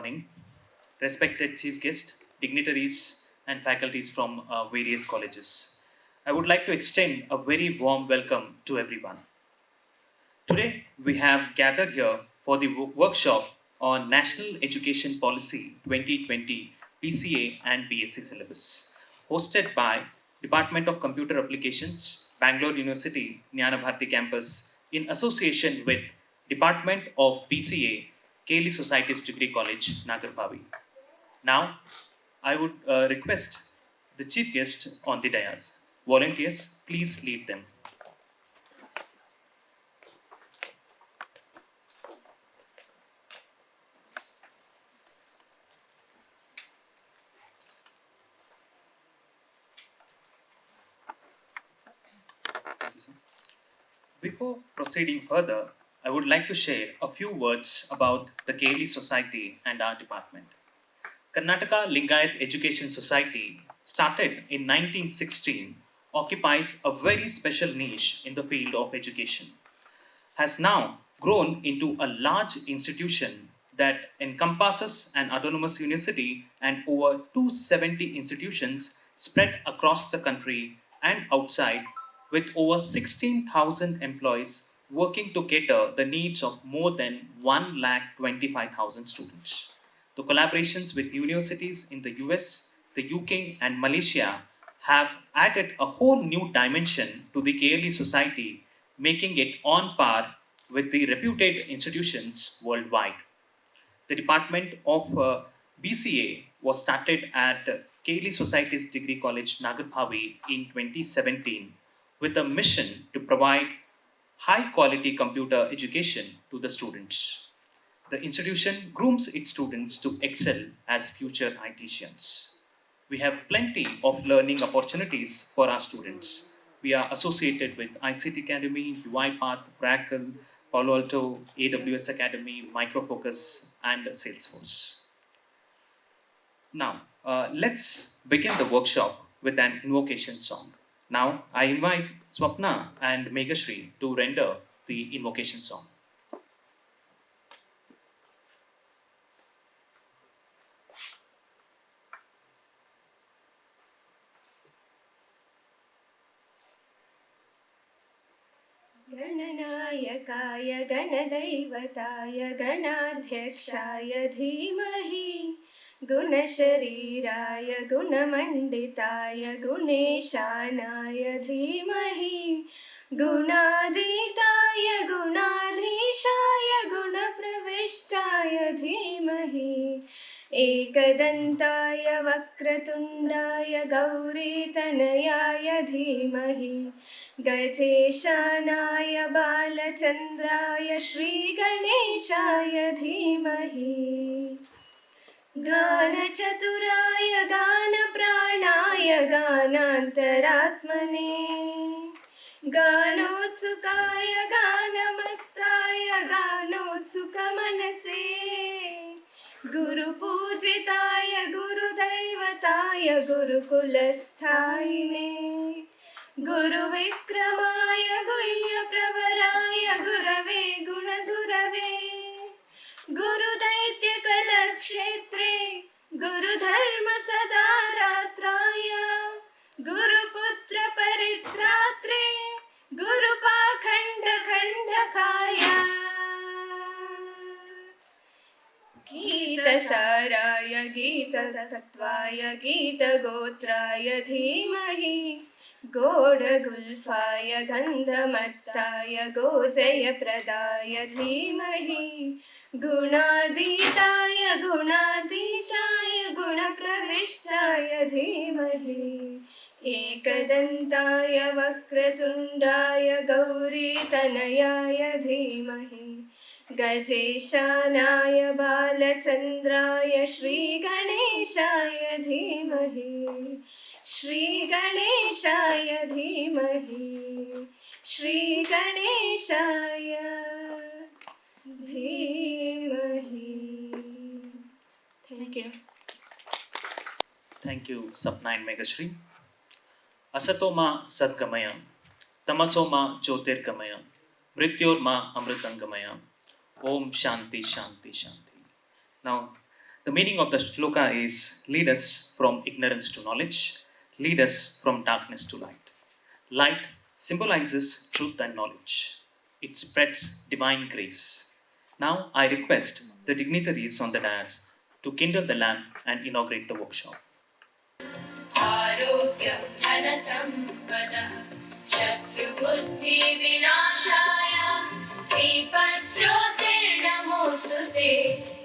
morning, respected chief guests, dignitaries, and faculties from various colleges. I would like to extend a very warm welcome to everyone. Today, we have gathered here for the workshop on National Education Policy 2020 BCA and B.Sc syllabus, hosted by Department of Computer Applications, Banglore University, Nagarbhavi campus, in association with Department of BCA, KLE Society's Degree College, Nagarabhavi. Now, I would request the chief guest on the dais. Volunteers, please lead them. Before proceeding further, I would like to share a few words about the KLE Society and our department. Karnataka Lingayat Education Society, started in 1916, occupies a very special niche in the field of education, has now grown into a large institution that encompasses an autonomous university and over 270 institutions spread across the country and outside, with over 16,000 employees working to cater the needs of more than 125,000 students. The collaborations with universities in the US, the UK, and Malaysia have added a whole new dimension to the KLE Society, making it on par with the reputed institutions worldwide. The Department of BCA was started at KLE Society's Degree College, Nagarabhavi in 2017 with a mission to provide high quality computer education to the students. The institution grooms its students to excel as future ITians. We have plenty of learning opportunities for our students. We are associated with ICT Academy, UiPath, Brackle, Palo Alto, AWS Academy, Microfocus, and Salesforce. Now, let's begin the workshop with an invocation song. Now, I invite Swapna and Meghashri to render the invocation song. गणनायकाय गणदैवताय गणाध्यक्षाय धीमहि गुणशरीराय गुणमण्डिताय गुणेशानाय धीमहि गुणातीताय गुणाधीशाय गुणप्रविष्टाय धीमहि एकदन्ताय वक्रतुण्डाय गौरीतनयाय धीमहि गजेशानाय बालचन्द्राय श्रीगणेशाय धीमहि गानचतुराय गानप्राणाय गानान्तरात्मने गानोत्सुकाय गानमत्ताय गानोत्सुकमनसे गुरुपूजिताय गुरुदैवताय गुरुकुलस्थायिने गुरुविक्रमाय गुह्यप्रवराय गुरवे गुणगुरवे गुरुदैत्यकलक्षेत्रे गुरुधर्मसदारात्राय गुरुपुत्रपरित्रात्रे गुरुपाखण्डखण्डकाय गीतसाराय गीततत्त्वाय गीतगोत्राय धीमहि गोडगुल्फाय गन्धमत्ताय गोजयप्रदाय धीमहि गुणातीताय गुणाधीशाय गुणप्रविष्टाय धीमहि एकदन्ताय वक्रतुण्डाय गौरीतनयाय धीमहि गजेशानाय बालचन्द्राय श्रीगणेशाय धीमहि श्रीगणेशाय धीमहि श्रीगणेशाय धीमहि. Thank you. Thank you, Sapna and Meghashri. Asatoma Sadgamaya, Tamasoma Jyotirgamaya, Mrityorma Amritangamaya. Om Shanti Shanti Shanti. Now, The meaning of the shloka is lead us from ignorance to knowledge, lead us from darkness to light. Light symbolizes truth and knowledge. It spreads divine grace. Now I request the dignitaries on the dais to kindle the lamp and inaugurate the workshop. आरोग्यं धनसम्पदः शत्रुबुद्धिविनाशाय दीपज्योतिर्नमोऽस्तु ते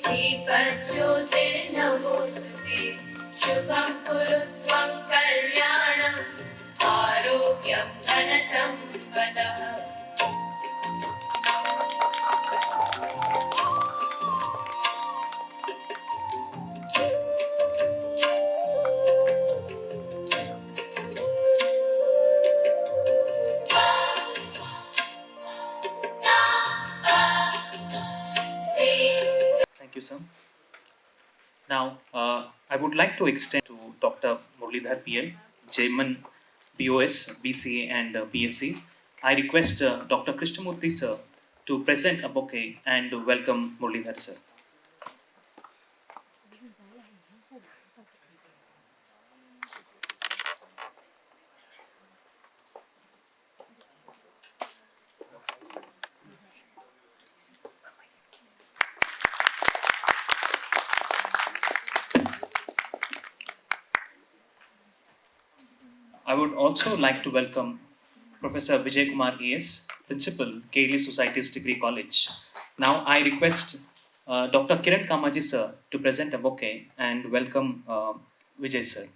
दीपज्योतिर्नमोऽस्तु ते शुभं कुरु त्वं कल्याणम् आरोग्यं धनसम्पदः. Thank you, sir. Now, I would like to extend to Dr. Murlidhar PL, Chairman BOS, BCA, and B.Sc. I request Dr. Krishnamurthy, sir, to present a bouquet and welcome Murlidhar, sir. I would also like to welcome Professor Vijay Kumar ES, Principal, KLE Society's Degree College. Now I request Dr. Kiran Kamaji sir to present a bouquet and welcome Vijay sir.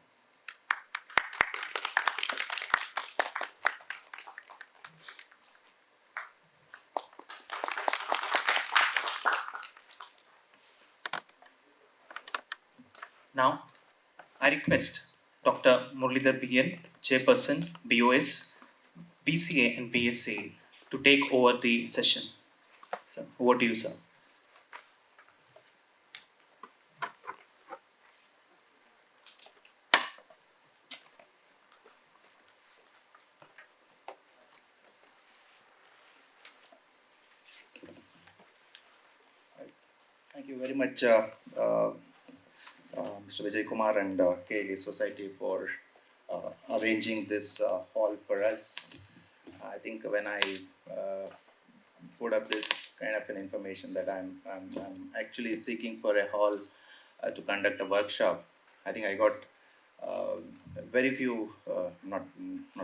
Now I request Dr. Murlidhar BN, Chairperson, BOS, BCA and B.Sc to take over the session. Sir, over to you, sir. Thank you very much, Mr. Vijay Kumar and KLE Society for arranging this hall for us. I think when I put up this kind of an information that I'm actually seeking for a hall to conduct a workshop, I think I got very few, not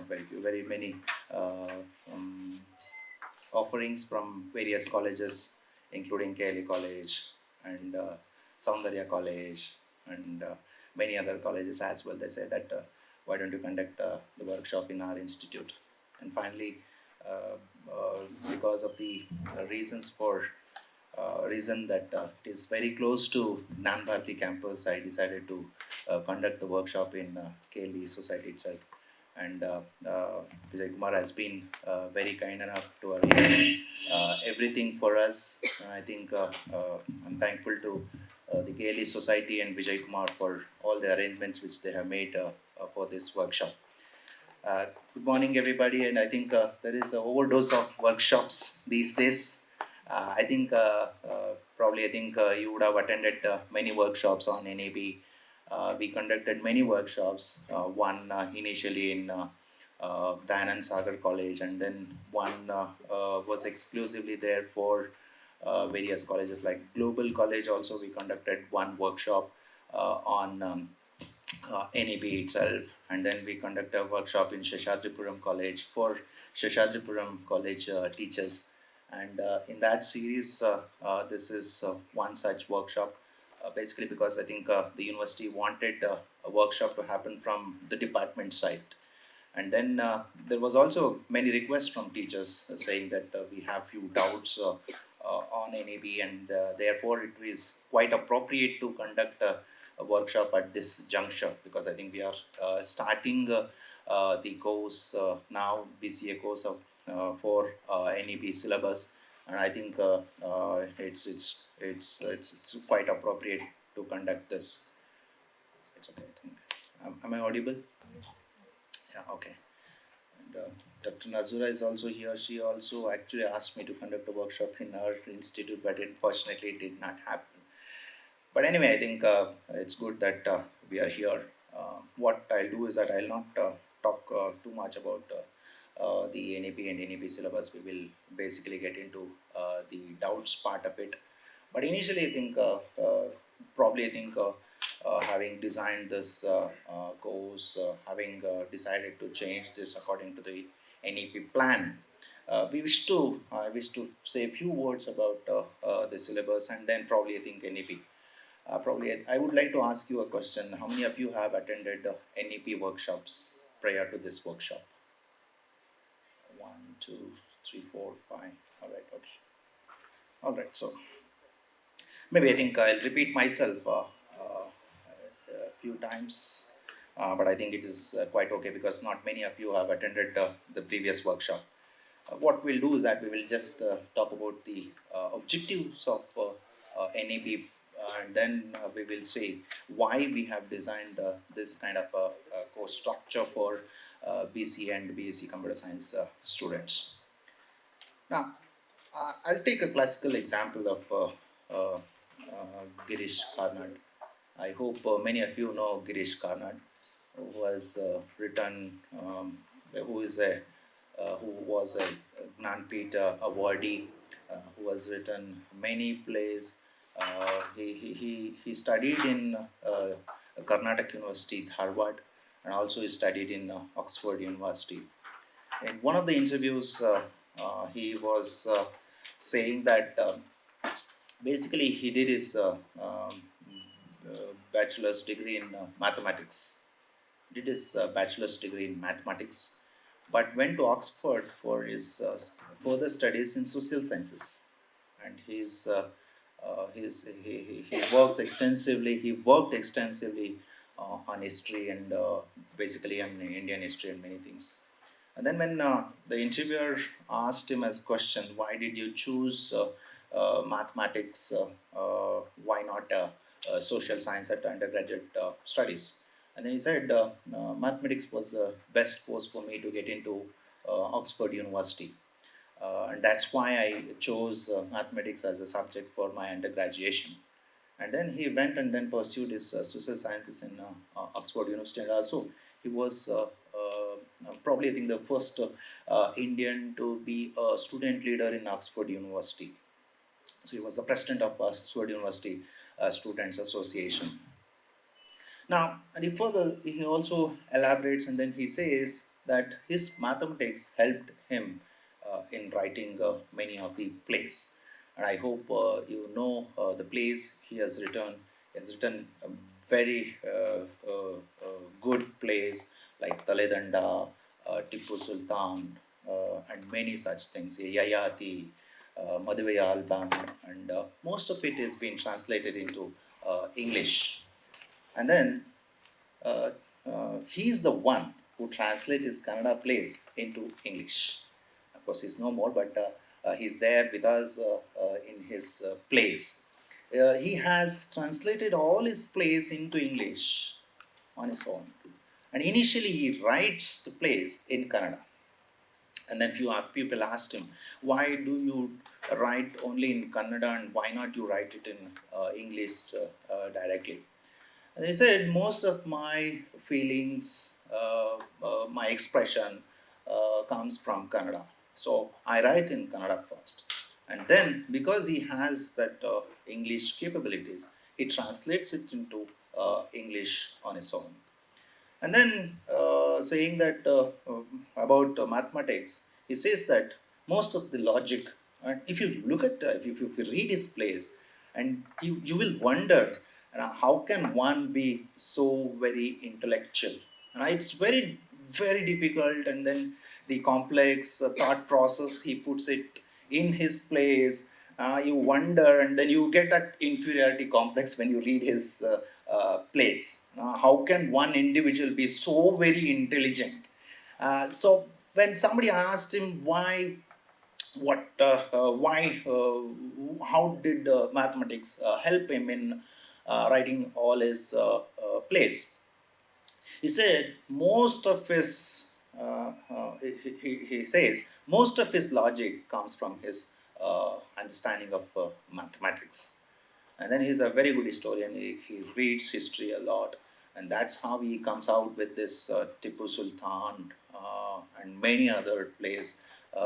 very few, very many offerings from various colleges, including KLE College and Soundarya College and many other colleges as well. They say that why don't you conduct the workshop in our institute? And finally, because of the reason that it is very close to Nagarbhavi campus, I decided to conduct the workshop in KLE Society itself. And Vijay Kumar has been very kind enough to arrange everything for us. And I think I'm thankful to the KLE Society and Vijay Kumar for all the arrangements which they have made for this workshop. Good morning, everybody. And I think there is an overdose of workshops these days. I think probably you would have attended many workshops on NAB. We conducted many workshops. One initially in Dayanand Sagar College, and then one was exclusively there for various colleges like Global College. Also, we conducted one workshop on NAB itself, and then we conduct a workshop in Seshadripuram College for Seshadripuram College teachers. And in that series, this is one such workshop. Basically, because I think the university wanted a workshop to happen from the department side. And then there was also many requests from teachers saying that we have few doubts on NAB, and therefore it is quite appropriate to conduct a workshop at this juncture, because I think we are starting the course now, BCA course of for NAB syllabus, and I think it's quite appropriate to conduct this. It's okay. I think. Am I audible? Yeah, okay. And Dr. Nazura is also here. She also actually asked me to conduct a workshop in her institute, but unfortunately it did not happen. But anyway, I think it's good that we are here. What I'll do is that I'll not talk too much about the NEP and NEP syllabus. We will basically get into the doubts part of it. But initially, I think probably I think having designed this course, having decided to change this according to the NEP plan, I wish to say a few words about the syllabus and then probably I think NEP. Probably I would like to ask you a question. How many of you have attended NEP workshops prior to this workshop? One, two, three, four, five. All right, okay. All right, so maybe I think I'll repeat myself a few times, but I think it is quite okay because not many of you have attended the previous workshop. What we'll do is that we will just talk about the objectives of NEP, and then we will say why we have designed this kind of course structure for BCA and B.Sc computer science students. Now, I'll take a classical example of Girish Karnad. I hope many of you know Girish Karnad, who has written, who is a who was a Gnanpith awardee, who has written many plays. He studied in Karnataka University, Harvard, and also he studied in Oxford University. In one of the interviews, he was saying that basically he did his bachelor's degree in mathematics, did his bachelor's degree in mathematics, but went to Oxford for his further studies in social sciences. And he works extensively. He worked extensively on history and basically on Indian history and many things. And then when the interviewer asked him as question, why did you choose mathematics? Why not social science at undergraduate studies? And then he said, mathematics was the best course for me to get into Oxford University. And that's why I chose mathematics as a subject for my undergraduation. And then he went and then pursued his social sciences in Oxford University. And also, he was probably, I think, the first Indian to be a student leader in Oxford University. So he was the president of Oxford University Students Association. Now, and he also elaborates and then he says that his mathematics helped him in writing many of the plays. And I hope you know the plays he has written. He has written very good plays like Taledanda, Tipu Sultan, and many such things. Yayati, Madhuvaya album, and most of it has been translated into English. And then uh, he is the one who translates his Kannada plays into English. Of course, he's no more, but he's there with us in his plays. He has translated all his plays into English on his own. And initially, he writes the plays in Kannada. And then few people asked him, why do you write only in Kannada and why not you write it in English directly? And he said, most of my feelings, my expression comes from Kannada. So I write in Kannada first. And then, because he has that English capabilities, he translates it into English on his own. And then saying that about mathematics, he says that most of the logic, and if you look at, if you read his plays, and you will wonder how can one be so very intellectual? It's very, very difficult, and then the complex thought process he puts it in his plays. You wonder, and then you get that inferiority complex when you read his plays. How can one individual be so very intelligent? So when somebody asked him how did mathematics help him in writing all his plays? He said most of his he says most of his logic comes from his understanding of mathematics. And then he's a very good historian. He reads history a lot, and that's how he comes out with this Tipu Sultan and many other plays,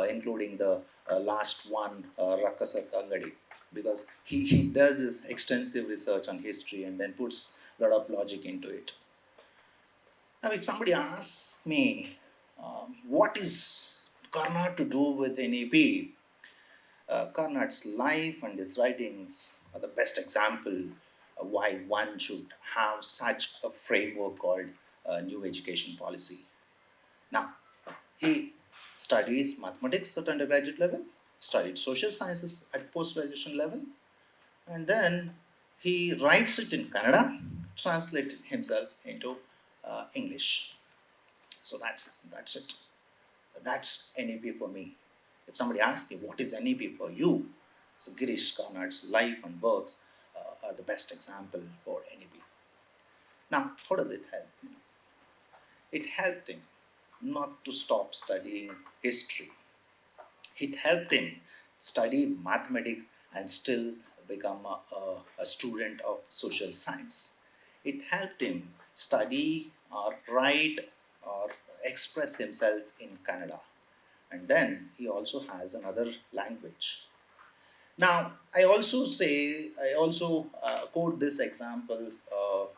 including the last one, Rakasa Tangadi, because he does his extensive research on history and then puts a lot of logic into it. Now, if somebody asks me, what is Karna to do with NEP? Carnot's life and his writings are the best example why one should have such a framework called New Education Policy. Now, he studies mathematics at undergraduate level, studied social sciences at post-graduation level, and then he writes it in Kannada, translated himself into English. So that's it. That's NEP for me. If somebody asks me what is NEP for you, so Girish Karnad's life and works are the best example for NEP. Now, how does it help him? It helped him not to stop studying history. It helped him study mathematics and still become a student of social science. It helped him study or write or express himself in Kannada. And then he also has another language. Now, I also quote this example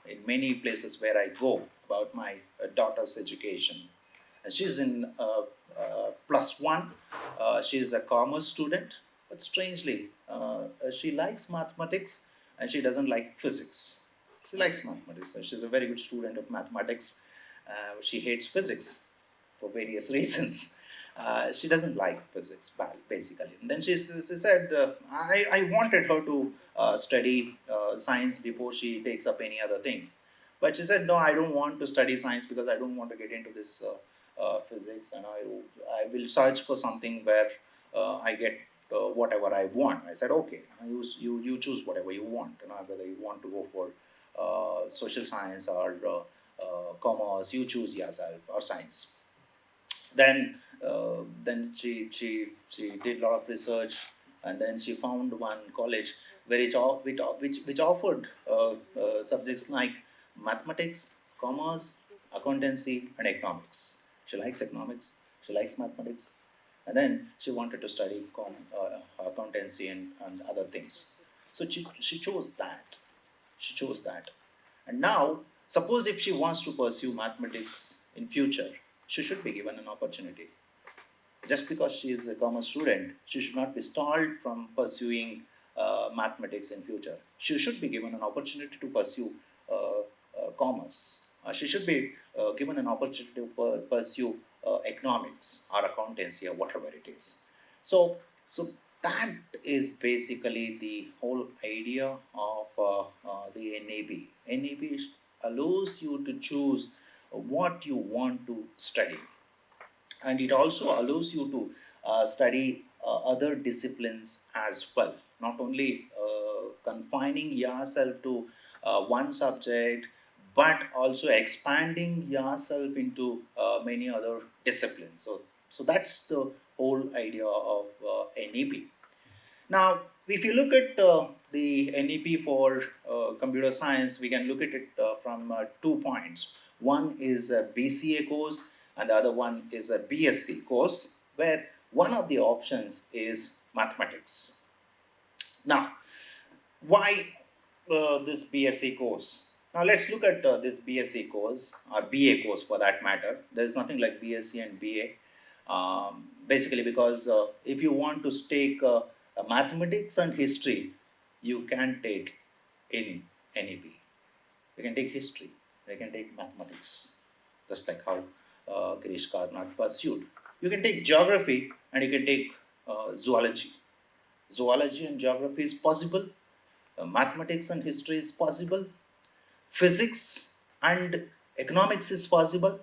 in many places where I go about my daughter's education. She's in plus one. She's a commerce student, but strangely, she likes mathematics and she doesn't like physics. She likes mathematics. She's a very good student of mathematics. She hates physics for various reasons. She doesn't like physics, basically. And then she said, I wanted her to study science before she takes up any other things. But she said, no, I don't want to study science because I don't want to get into this physics, and I will search for something where I get whatever I want. I said, okay, you choose whatever you want, whether you want to go for social science or commerce, you choose yourself, or science. Then did a lot of research, and then she found one college where which offered subjects like mathematics, commerce, accountancy, and economics. She likes economics. She likes mathematics, and then she wanted to study accountancy and other things. So she chose that. She chose that. And now, suppose if she wants to pursue mathematics in future, she should be given an opportunity. Just because she is a commerce student, she should not be stalled from pursuing mathematics in future. She should be given an opportunity to pursue commerce. She should be given an opportunity to pursue economics or accountancy or whatever it is. So that is basically the whole idea of the NAB. NAB allows you to choose what you want to study, and it also allows you to study other disciplines as well, not only confining yourself to one subject, but also expanding yourself into many other disciplines. So that's the whole idea of NEP. Now, if you look at the NEP for computer science, we can look at it from 2 points. One is a BCA course, and the other one is a B.Sc course, where one of the options is mathematics. Now, why this B.Sc course? Now, let's look at this B.Sc course, or BA course for that matter. There's nothing like B.Sc and BA. Basically, because if you want to take mathematics and history, you can take any NEP. You can take history, you can take mathematics, just like how Girish Karnad pursued. You can take geography and you can take zoology. Zoology and geography is possible, mathematics and history is possible, physics and economics is possible.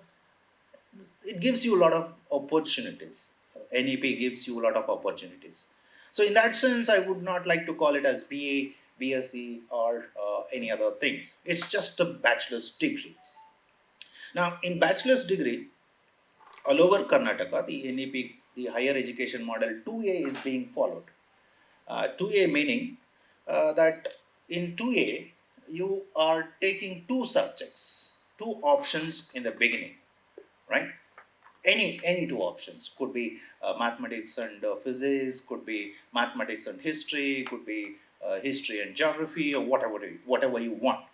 It gives you a lot of opportunities. NEP gives you a lot of opportunities. So in that sense, I would not like to call it as BA, BSc, or any other things. It's just a bachelor's degree. Now, in bachelor's degree, all over Karnataka, the NEP, the higher education model 2A is being followed. 2A meaning that in 2A, you are taking two subjects, two options in the beginning, right? Any two options could be mathematics and physics, could be mathematics and history, could be history and geography, or whatever you want.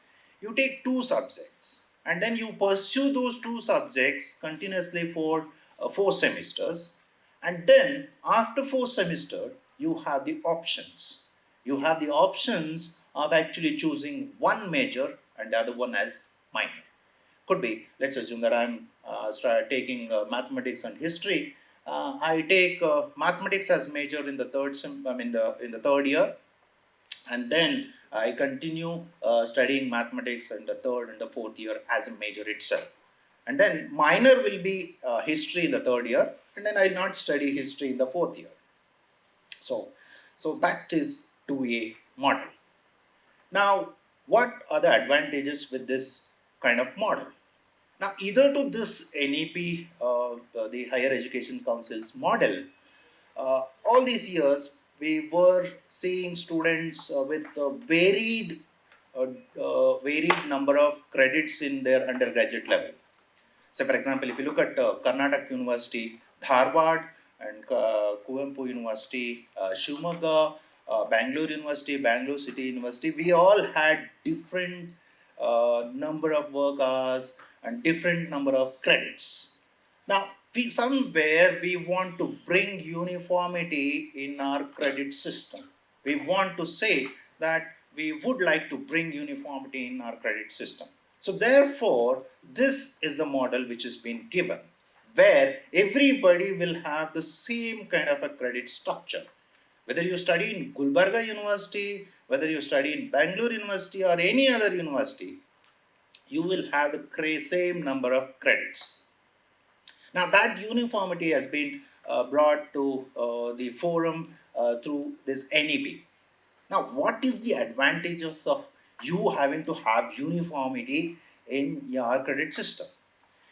You take two subjects and then you pursue those two subjects continuously for 4 semesters, and then after 4 semester you have the options. You have the options of actually choosing one major and the other one as minor. Could be, let's assume that I'm start taking mathematics and history. I take mathematics as major in the in the third year, and then I continue studying mathematics in the third and the fourth year as a major itself. And then minor will be history in the third year, and then I'll not study history in the fourth year. So, so that is 2A model. Now, what are the advantages with this kind of model? Now, either to this NEP, the Higher Education Council's model, all these years we were seeing students with varied number of credits in their undergraduate level. So, for example, if you look at Karnataka University, Dharwad, and Kuvempu University, Shivamoga, Bangalore University, Bangalore City University, we all had different number of work hours and different number of credits. Now, somewhere we want to bring uniformity in our credit system. We want to say that we would like to bring uniformity in our credit system. So, therefore, this is the model which has been given, where everybody will have the same kind of a credit structure. Whether you study in Gulbarga University, whether you study in Bangalore University or any other university, you will have the same number of credits. Now, that uniformity has been brought to the forum through this NEP. Now, what is the advantages of you having to have uniformity in your credit system?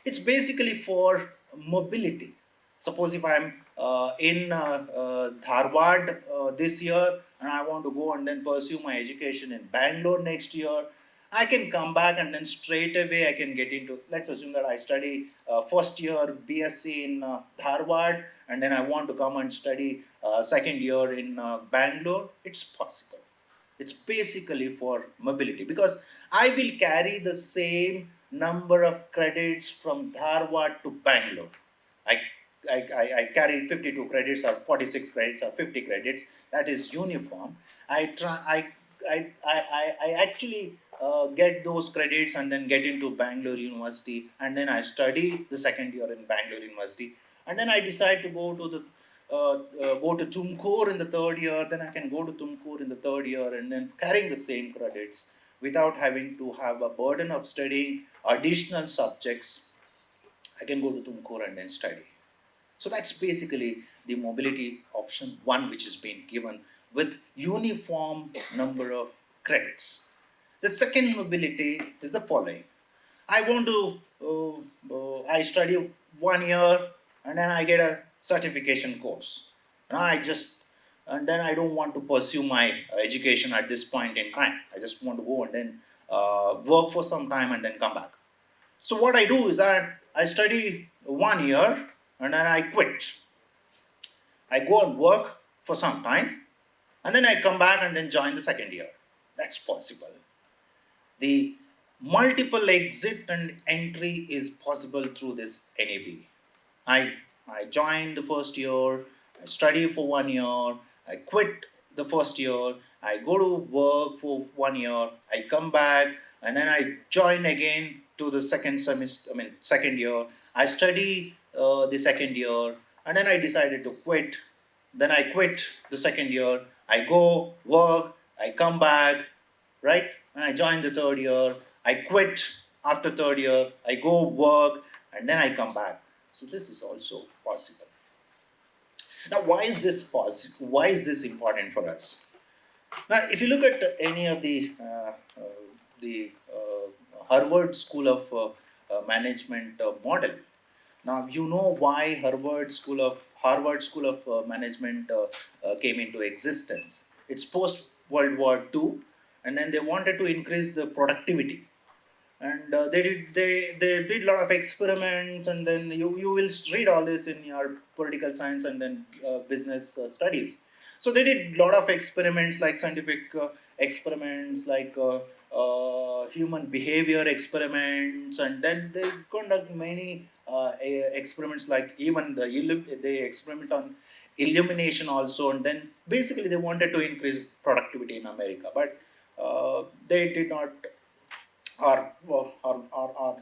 It's basically for mobility. Suppose if I'm in Dharwad this year and I want to go and then pursue my education in Bangalore next year, I can come back and then straight away I can get into, let's assume that I study first year B.Sc in Dharwad, and then I want to come and study second year in Bangalore. It's possible. It's basically for mobility because I will carry the same number of credits from Dharwad to Bangalore. I, I carry 52 credits or 46 credits or 50 credits. That is uniform. I actually get those credits and then get into Bangalore University, and then I study the second year in Bangalore University, and then I decide to go to Tumkur in the third year. Then I can go to Tumkur in the third year and then carrying the same credits without having to have a burden of studying additional subjects. I can go to Tumkur and then study. So that's basically the mobility option one which is being given with uniform number of credits. The second mobility is the following. I want to, I study 1 year and then I get a certification course. And and then I don't want to pursue my education at this point in time. I just want to go and then work for some time and then come back. So what I do is that I study 1 year and then I quit. I go and work for some time and then I come back and then join the second year. That's possible. The multiple exit and entry is possible through this NAB. I joined the first year, I study for 1 year, I quit the first year, I go to work for 1 year, I come back, and then I join again to the second semester, second year. I study the second year, and then I decided to quit. Then I quit the second year, I go work, I come back, right? And I join the third year, I quit after third year, I go work, and then I come back. So this is also possible. Now, why is this possible? Why is this important for us? Now, if you look at any of the Harvard School of Management model, now you know why Harvard School of Management came into existence. It's post World War II, and then they wanted to increase the productivity. And they did a lot of experiments, and then you will read all this in your political science and then business studies. So they did a lot of experiments, like scientific experiments, like human behavior experiments, and then they conduct many experiments, like even they experiment on illumination also. And then basically they wanted to increase productivity in America, but they did not, or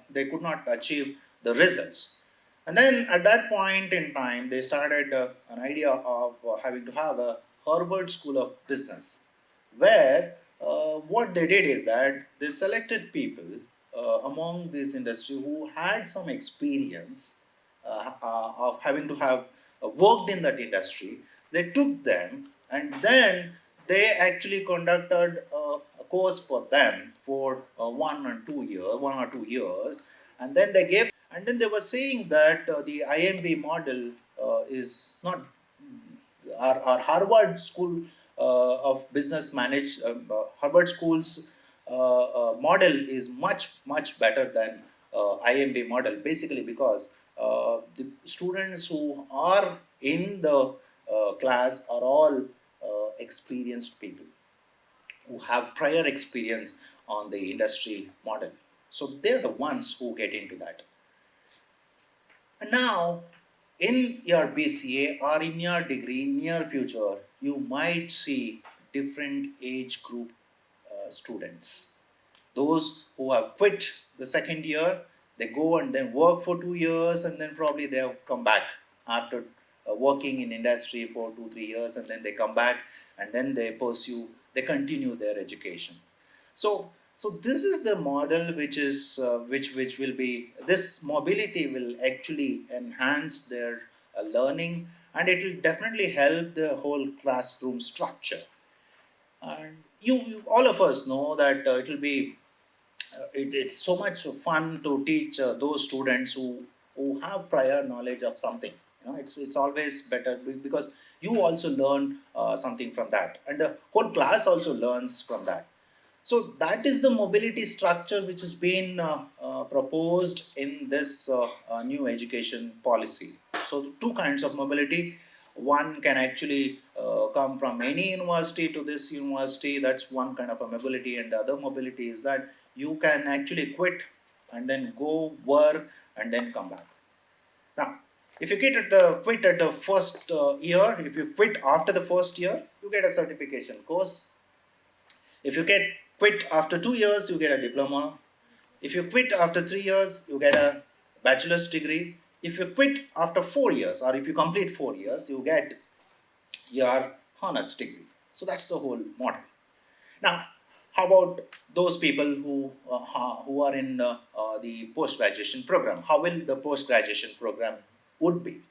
they could not achieve the results. And then at that point in time, they started an idea of having to have a Harvard School of Business, where what they did is that they selected people among this industry who had some experience of having to have worked in that industry. They took them, and then they actually conducted a course for them for 1 or 2 years, and then they gave, and then they were saying that the IMB model is not, our Harvard School of Business Harvard School's model is much better than IMB model, basically because the students who are in the class are all experienced people who have prior experience on the industry model. So they're the ones who get into that. And now, in your BCA or in your degree, in your future, you might see different age group students. Those who have quit the second year, they go and then work for 2 years, and then probably they'll come back after working in industry for 2 3 years, and then they come back, and then they continue their education. So this is the model which is which will be, this mobility will actually enhance their learning, and it will definitely help the whole classroom structure. And all of us know that it will be it's so much fun to teach those students who have prior knowledge of something. It's always better because you also learn something from that, and the whole class also learns from that. So that is the mobility structure which has been proposed in this new education policy. So two kinds of mobility. One can actually come from any university to this university. That's one kind of a mobility, and the other mobility is that you can actually quit and then go work and then come back. Now, if you quit at the first year, if you quit after the first year, you get a certification course. If you quit after 2 years, you get a diploma. If you quit after 3 years, you get a bachelor's degree. If you quit after 4 years, or if you complete 4 years, you get your honors degree. So that's the whole model. Now, how about those people who are in the post graduation program? How will the post graduation program would be?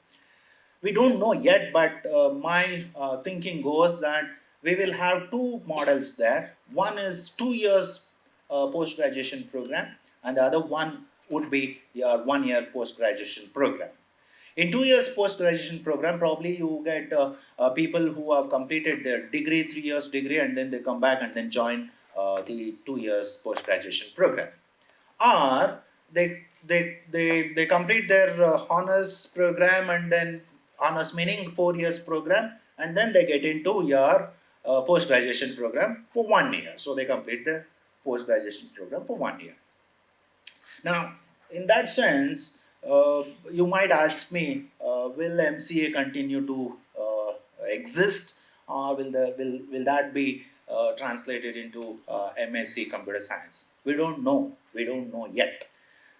We don't know yet, but my thinking goes that we will have two models there. One is 2 years post graduation program, and the other one would be your 1 year post graduation program. In 2 years post graduation program, probably you get people who have completed their degree, 3 years degree, and then they come back and then join the 2 years post graduation program. Or they complete their honors program, and then honors meaning 4 years program, and then they get into your post graduation program for 1 year. So they complete the post graduation program for 1 year. Now, in that sense, you might ask me, will MCA continue to exist, or will that be translated into MSc Computer Science? We don't know. We don't know yet.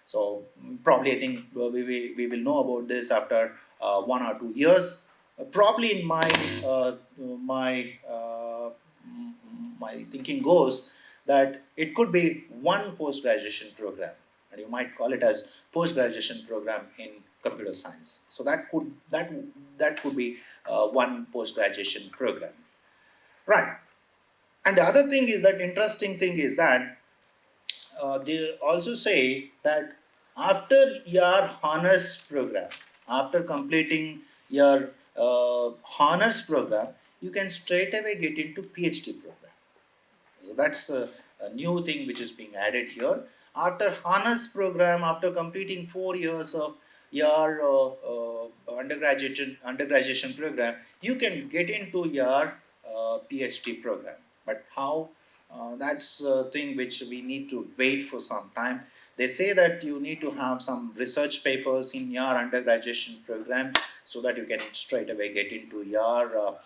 So probably I think we will know about this after 1 or 2 years. Probably in my my thinking goes that it could be one post graduation program, and you might call it as post graduation program in computer science. So that could be one post graduation program, right? And the other thing is that interesting thing is that they also say that after your honors program, after completing your honors program, you can straight away get into PhD program. So that's a new thing which is being added here. After honors program, after completing 4 years of your undergraduation program, you can get into your PhD program. But how? That's a thing which we need to wait for some time. They say that you need to have some research papers in your undergraduation program so that you can straight away get into your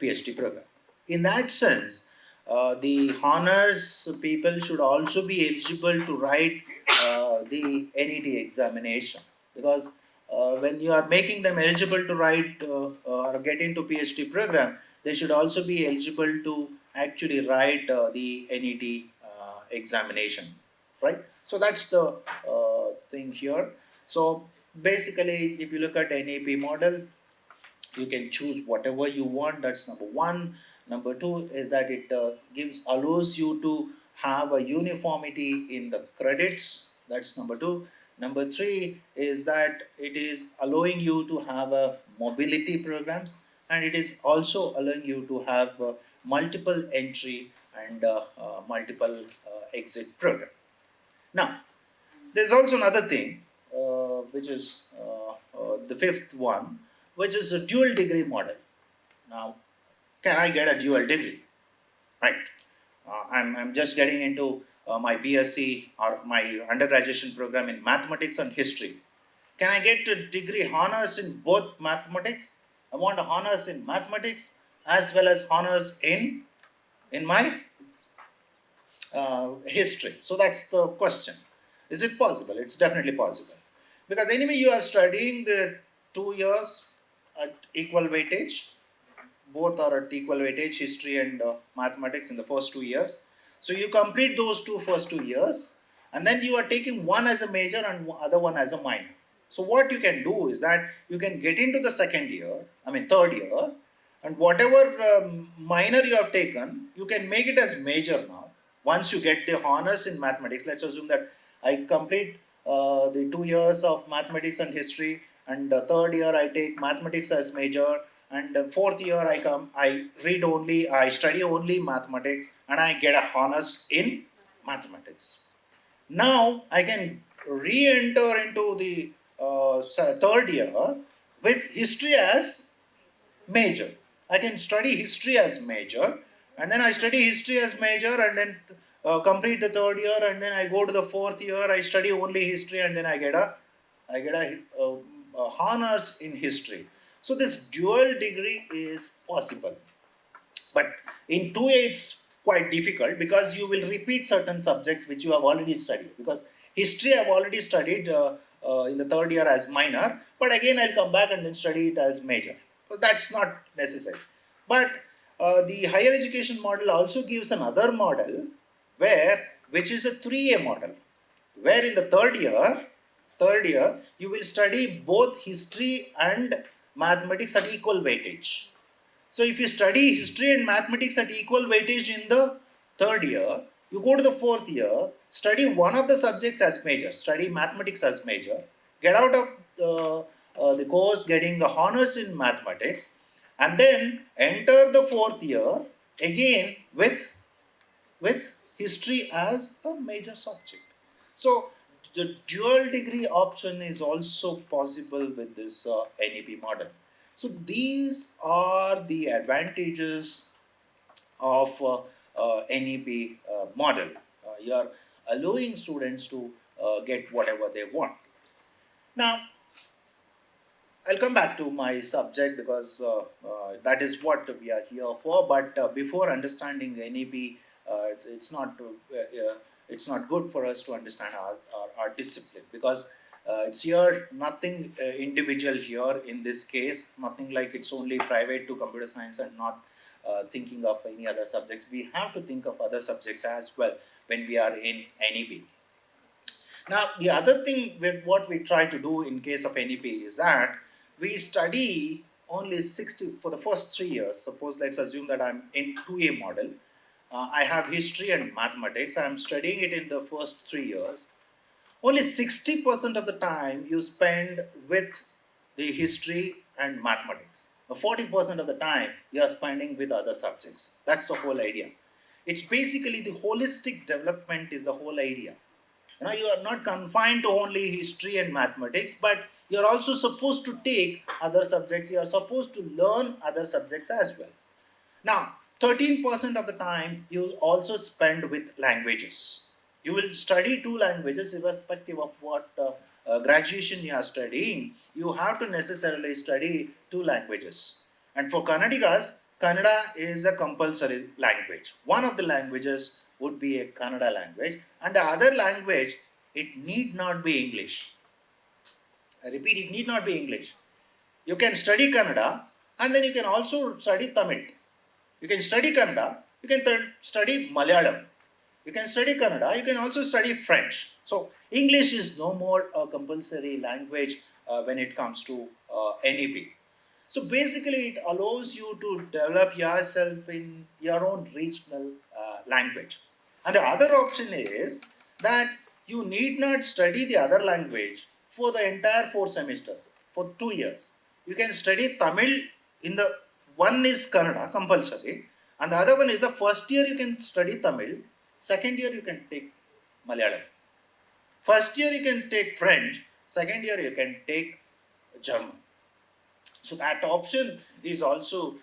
PhD program. In that sense, the honors people should also be eligible to write the NET examination, because when you are making them eligible to write or get into PhD program, they should also be eligible to actually write the NET examination, right? So that's the thing here. So basically, if you look at NEP model, you can choose whatever you want. That's number one. Number two is that it allows you to have a uniformity in the credits. That's number two. Number three is that it is allowing you to have a mobility programs, and it is also allowing you to have multiple entry and multiple exit program. Now, there's also another thing, which is the fifth one, which is a dual degree model. Now, can I get a dual degree? Right. I'm just getting into my B.Sc or my undergraduation program in mathematics and history. Can I get a degree honors in both mathematics? I want honors in mathematics as well as honors in my history. So that's the question. Is it possible? It's definitely possible. Because anyway, you are studying the 2 years at equal weightage. Both are at equal weightage, history and mathematics in the first 2 years. So you complete those first 2 years, and then you are taking one as a major and other one as a minor. So what you can do is that you can get into the third year, and whatever minor you have taken, you can make it as major now. Once you get the honors in mathematics, let's assume that I complete the 2 years of mathematics and history, and the third year I take mathematics as major, and the fourth year I study only mathematics, and I get a honors in mathematics. Now I can re-enter into the third year with history as major. I can study history as major, and then I study history as major, and then complete the third year, and then I go to the fourth year. I study only history, and then I get a honors in history. So this dual degree is possible, but in 2A it's quite difficult because you will repeat certain subjects which you have already studied. Because history I've already studied in the third year as minor, but again I'll come back and then study it as major. So that's not necessary. But the higher education model also gives another model which is a 3A model, where in the third year you will study both history and mathematics at equal weightage. So if you study history and mathematics at equal weightage in the third year, you go to the fourth year, study one of the subjects as major, study mathematics as major, get out of the course getting the honors in mathematics, and then enter the fourth year again with history as a major subject. So the dual degree option is also possible with this NEP model. So these are the advantages of NEP model. You are allowing students to get whatever they want. Now, I'll come back to my subject because that is what we are here for. But before understanding NEP, it's not good for us to understand our discipline, because it's here nothing individual here in this case, nothing like it's only private to computer science and not thinking of any other subjects. We have to think of other subjects as well when we are in NEP. Now, the other thing with what we try to do in case of NEP is that we study only 60 for the first 3 years. Suppose let's assume that I'm in 2A model. I have history and mathematics. I'm studying it in the first 3 years. Only 60% of the time you spend with the history and mathematics. 40% of the time you are spending with other subjects. That's the whole idea. It's basically the holistic development is the whole idea. You are not confined to only history and mathematics, but you are also supposed to take other subjects. You are supposed to learn other subjects as well. Now, 13% of the time you also spend with languages. You will study two languages irrespective of what graduation you are studying. You have to necessarily study two languages. And for Kannadigas, Kannada is a compulsory language. One of the languages would be a Kannada language, and the other language, it need not be English. I repeat, it need not be English. You can study Kannada and then you can also study Tamil. You can study Kannada, you can study Malayalam. You can study Kannada, you can also study French. So, English is no more a compulsory language when it comes to NEP. So, basically, it allows you to develop yourself in your own regional language. And the other option is that you need not study the other language for the entire 4 semesters, for 2 years. You can study Tamil in the one is Kannada compulsory, and the other one is the first year you can study Tamil, second year you can take Malayalam. First year you can take French, second year you can take German. So that option is also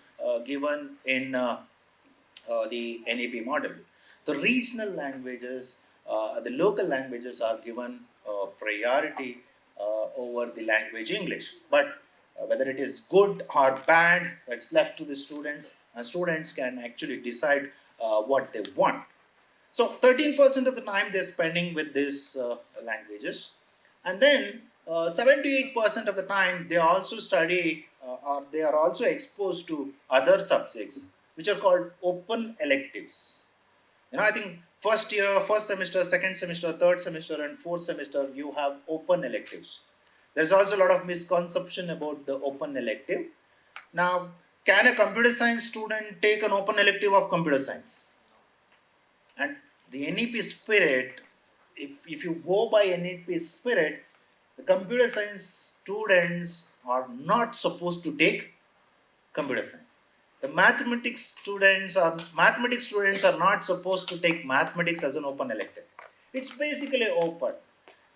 given in the NEP model. The regional languages, the local languages are given priority over the language English. But whether it is good or bad, that's left to the students. Students can actually decide what they want. So 13% of the time they're spending with these languages. And then 7 to 8% of the time they also study or they are also exposed to other subjects which are called open electives. I think first year, first semester, second semester, third semester, and fourth semester, you have open electives. There's also a lot of misconception about the open elective. Now, can a computer science student take an open elective of computer science? And the NEP spirit, if you go by NEP spirit, the computer science students are not supposed to take computer science. The mathematics students are not supposed to take mathematics as an open elective. It's basically open.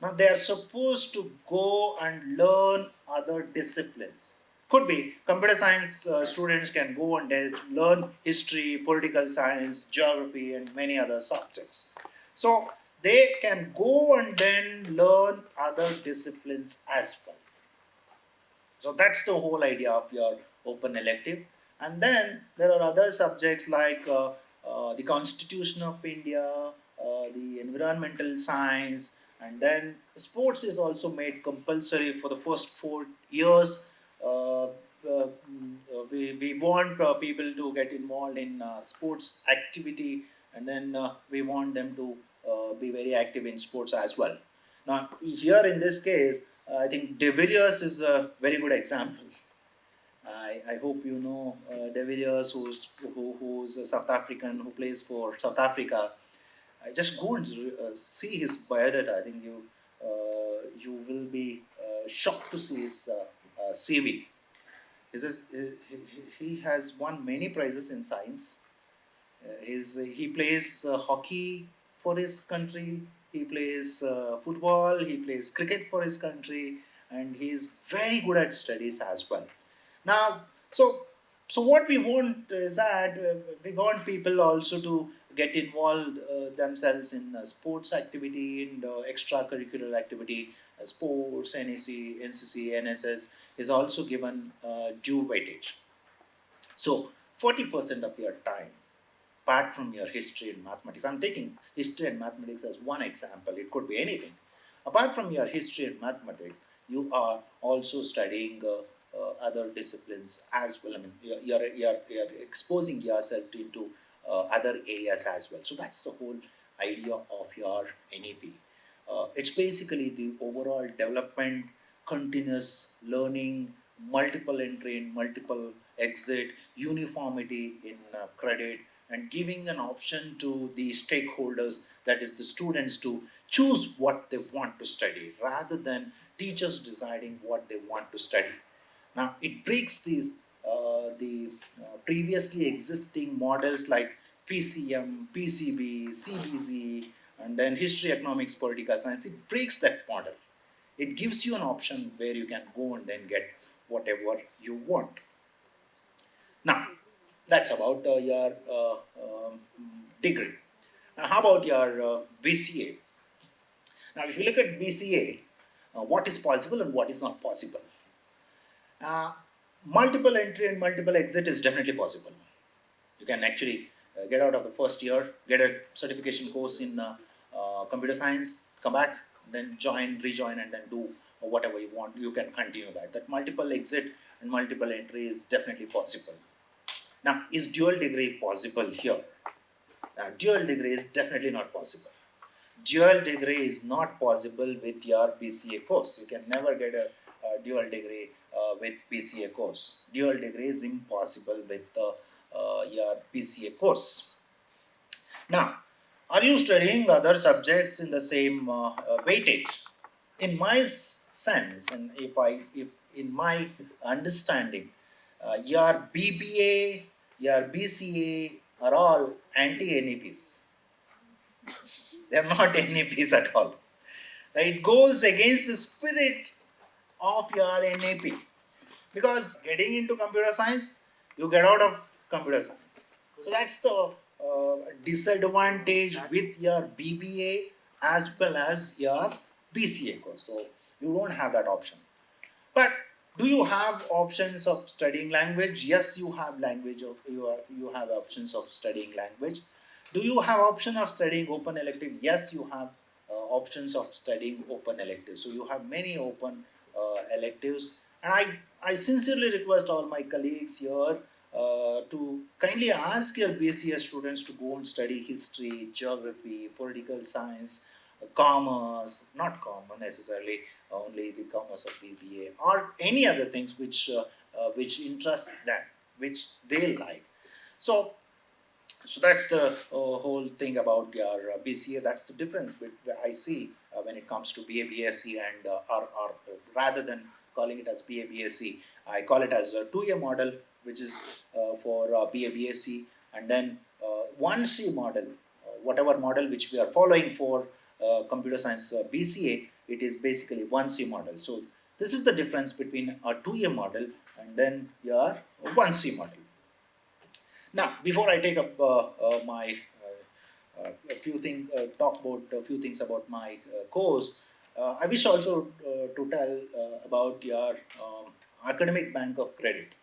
Now they are supposed to go and learn other disciplines. Could be computer science students can go and they learn history, political science, geography, and many other subjects. So they can go and then learn other disciplines as well. So that's the whole idea of your open elective. And then there are other subjects like the Constitution of India, the environmental science, and then sports is also made compulsory for the first 4 years. We want people to get involved in sports activity, and then we want them to be very active in sports as well. Now, here in this case, I think De Villiers is a very good example. I hope you know De Villiers, who's a South African who plays for South Africa. I just go and see his biodata. I think you will be shocked to see his CV. He has won many prizes in science. He plays hockey for his country. He plays football. He plays cricket for his country, and he is very good at studies as well. Now, so what we want is that we want people also to get involved themselves in sports activity and extracurricular activity. Sports, NEC, NCC, NSS is also given due weightage. So 40% of your time, apart from your history and mathematics, I'm taking history and mathematics as one example, it could be anything. Apart from your history and mathematics, you are also studying other disciplines as well. I mean, you're exposing yourself into other areas as well. So that's the whole idea of your NEP. It's basically the overall development, continuous learning, multiple entry and multiple exit, uniformity in credit, and giving an option to the stakeholders, that is the students, to choose what they want to study rather than teachers deciding what they want to study. Now, it breaks these the previously existing models like PCM, PCB, CBZ, and then history, economics, political science. It breaks that model. It gives you an option where you can go and then get whatever you want. Now, that's about your degree. Now, how about your BCA? Now, if you look at BCA, what is possible and what is not possible? Uh, Multiple entry and multiple exit is definitely possible. You can actually get out of the first year, get a certification course in computer science, come back, then join, rejoin, and then do whatever you want. You can continue that. That multiple exit and multiple entry is definitely possible. Now, is dual degree possible here? Dual degree is definitely not possible. Dual degree is not possible with your BCA course. You can never get a dual degree with BCA course. Dual degree is impossible with your BCA course. Now, are you studying other subjects in the same weightage? In my sense, and if in my understanding, your BBA, your BCA are all anti-NEPs. They are not NEPs at all. It goes against the spirit of your NAP. Because getting into computer science, you get out of computer science. So that's the disadvantage with your BBA as well as your BCA course. So you don't have that option. But do you have options of studying language? Yes, you have language. You have options of studying language. Do you have option of studying open elective? Yes, you have options of studying open electives. So you have many open electives, and I sincerely request all my colleagues here to kindly ask your BCA students to go and study history, geography, political science, commerce, not common necessarily, only the commerce of BBA, or any other things which interest them, which they like. So that's the whole thing about your BCA. That's the difference I see when it comes to BA, BSc, and or rather than calling it as BA, BSc, I call it as a 2-year model, which is for BA, BSc, and then 1C model, whatever model which we are following for computer science BCA, it is basically 1C model. So this is the difference between a 2-year model and then your 1C model. Now, before I take up my a few things, talk about a few things about my course, I wish also to tell about your academic bank of credit.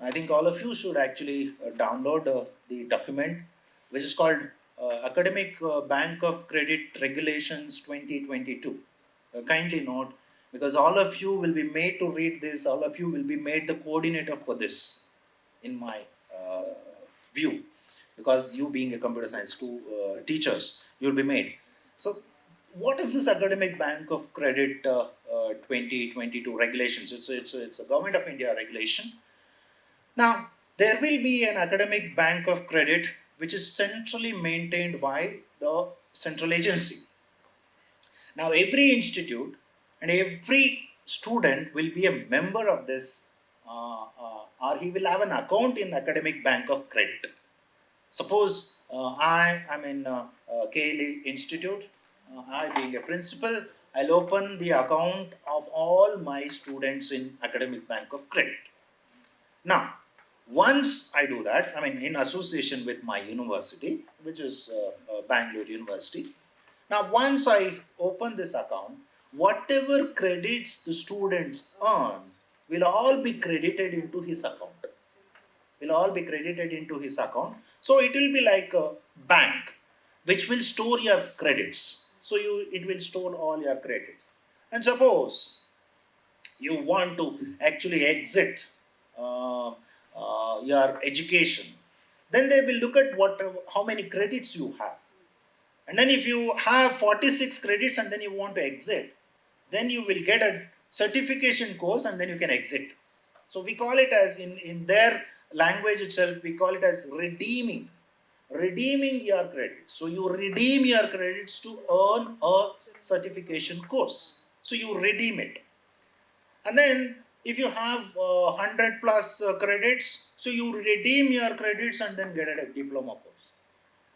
I think all of you should actually download the document, which is called Academic Bank of Credit Regulations 2022. Kindly note, because all of you will be made to read this, all of you will be made the coordinator for this, in my view, because you being a computer science teachers, you'll be made. So, what is this Academic Bank of Credit 2022 regulations? It's a Government of India regulation. Now, there will be an academic bank of credit which is centrally maintained by the central agency. Now, every institute and every student will be a member of this, or he will have an account in Academic Bank of Credit. Suppose I am in KLE Institute, I being a principal, I'll open the account of all my students in Academic Bank of Credit. Now, once I do that, I mean, in association with my university, which is Bangalore University. Now, once I open this account, whatever credits the students earn will all be credited into his account. Will all be credited into his account. So it will be like a bank, which will store your credits. So it will store all your credits. And suppose you want to actually exit your education, then they will look at how many credits you have. And then if you have 46 credits and then you want to exit, then you will get a certification course and then you can exit. So we call it as, in their language itself, we call it as redeeming your credits. So you redeem your credits to earn a certification course. So you redeem it. And then if you have 100 plus credits, so you redeem your credits and then get a diploma course.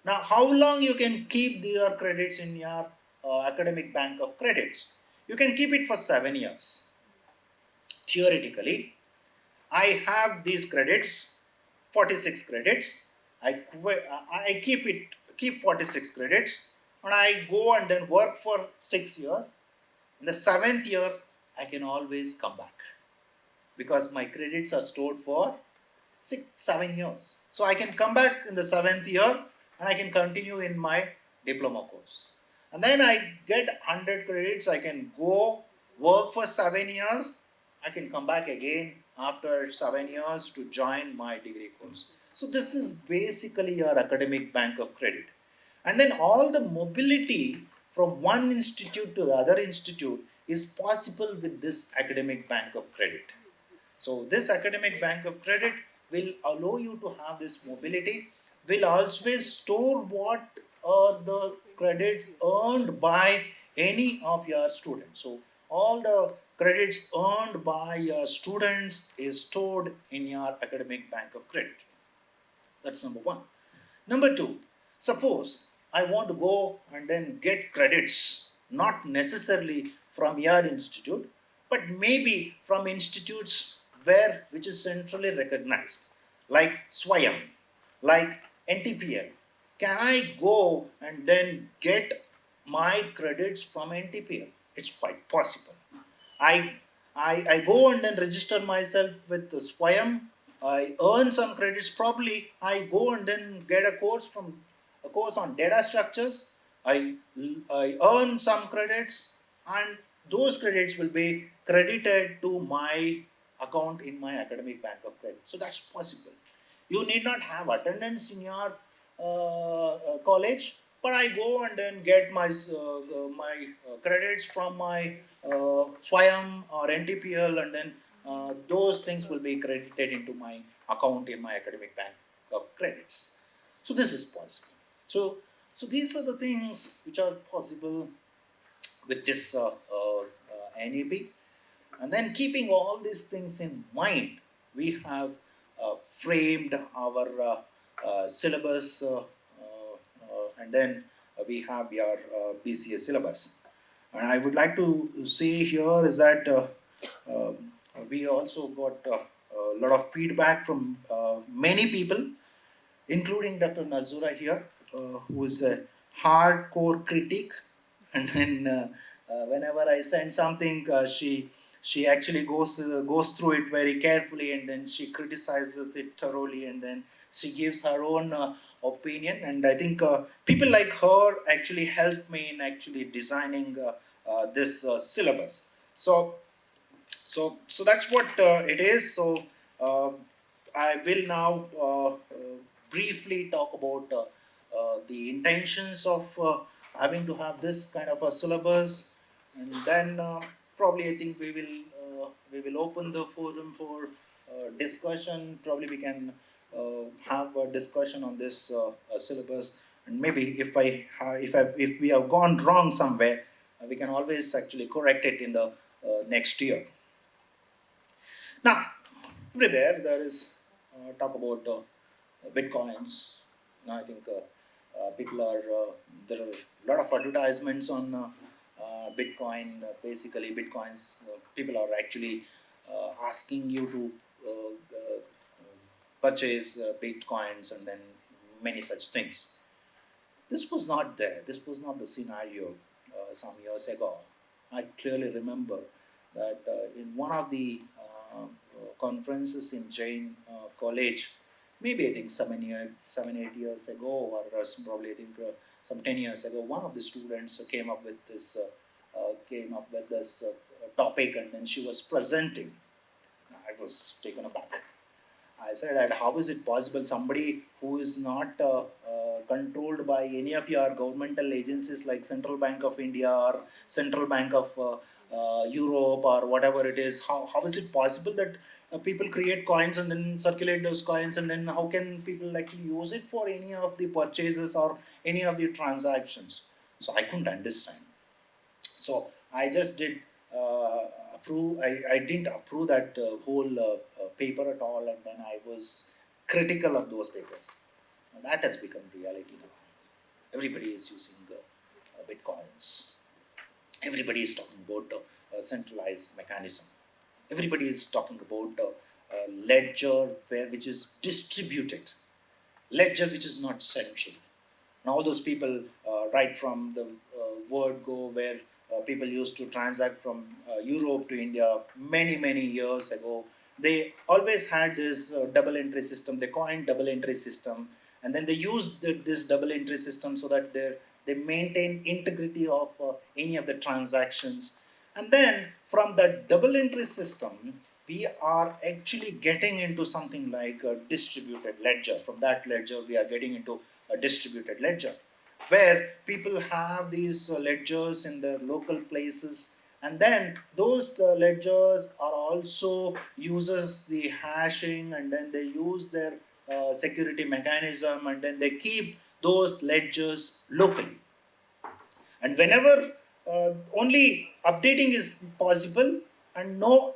Now, how long you can keep your credits in your academic bank of credits? You can keep it for 7 years. Theoretically, I have these credits, 46 credits. I keep 46 credits, and I go and then work for 6 years. In the seventh year, I can always come back because my credits are stored for 7 years. So I can come back in the seventh year and I can continue in my diploma course. And then I get 100 credits. I can go work for 7 years. I can come back again after 7 years to join my degree course. So this is basically your academic bank of credit. And then all the mobility from one institute to the other institute is possible with this academic bank of credit. So this academic bank of credit will allow you to have this mobility, will always store what are the credits earned by any of your students. So all the credits earned by your students is stored in your academic bank of credit. That's number one. Number two, suppose I want to go and then get credits, not necessarily from your institute, but maybe from institutes where which is centrally recognized, like Swayam, like NTPL. Can I go and then get my credits from NTPL? It's quite possible. I, I go and then register myself with the Swayam. I earn some credits. Probably I go and then get a course on data structures. I earn some credits, and those credits will be credited to my account in my academic bank of credit. So that's possible. You need not have attendance in your college, but I go and then get my credits from my Swayam or NTPL, and then those things will be credited into my account in my academic bank of credits. So this is possible. So these are the things which are possible with this NEP. And then keeping all these things in mind, we have framed our syllabus, and then we have your BCA syllabus. And I would like to say here is that uh, we also got a lot of feedback from many people, including Dr. Nazura here, who is a hardcore critic. And then whenever I send something, she actually goes through it very carefully, and then she criticizes it thoroughly, and then she gives her own opinion. And I think people like her actually helped me in actually designing this syllabus. So that's what it is. So uh, I will now briefly talk about the intentions of having to have this kind of a syllabus, and then probably I think we will open the forum for discussion. Probably we can have a discussion on this syllabus, and maybe if we have gone wrong somewhere, we can always actually correct it in the next year. Now, everywhere there is talk about bitcoins. Now, I think people are there are a lot of advertisements on Bitcoin. Basically, bitcoins. People are actually asking you to purchase bitcoins, and then many such things. This was not there. This was not the scenario some years ago. I clearly remember that in one of the conferences in Jain College, maybe I think 7, 8 years ago, or probably I think some 10 years ago, one of the students came up with this topic, and then she was presenting. I was taken aback. I said that how is it possible somebody who is not controlled by any of your governmental agencies like Central Bank of India or Central Bank of Europe or whatever it is, how is it possible that people create coins and then circulate those coins, and then how can people actually use it for any of the purchases or any of the transactions? So I couldn't understand. So I just did a I didn't approve that whole paper at all, and then I was critical of those papers. And that has become reality now. Everybody is using bitcoins. Everybody is talking about centralized mechanism. Everybody is talking about ledger which is distributed, ledger which is not central. Now all those people, right from the word go, where people used to transact from Europe to India many years ago, they always had this double entry system. They coined double entry system, and then they used this double entry system so that they maintain integrity of any of the transactions. And then from that double entry system, we are actually getting into something like a distributed ledger. From that ledger, we are getting into a distributed ledger, where people have these ledgers in their local places, and then those ledgers are also uses the hashing, and then they use their security mechanism, and then they keep those ledgers locally. And whenever only updating is possible, and no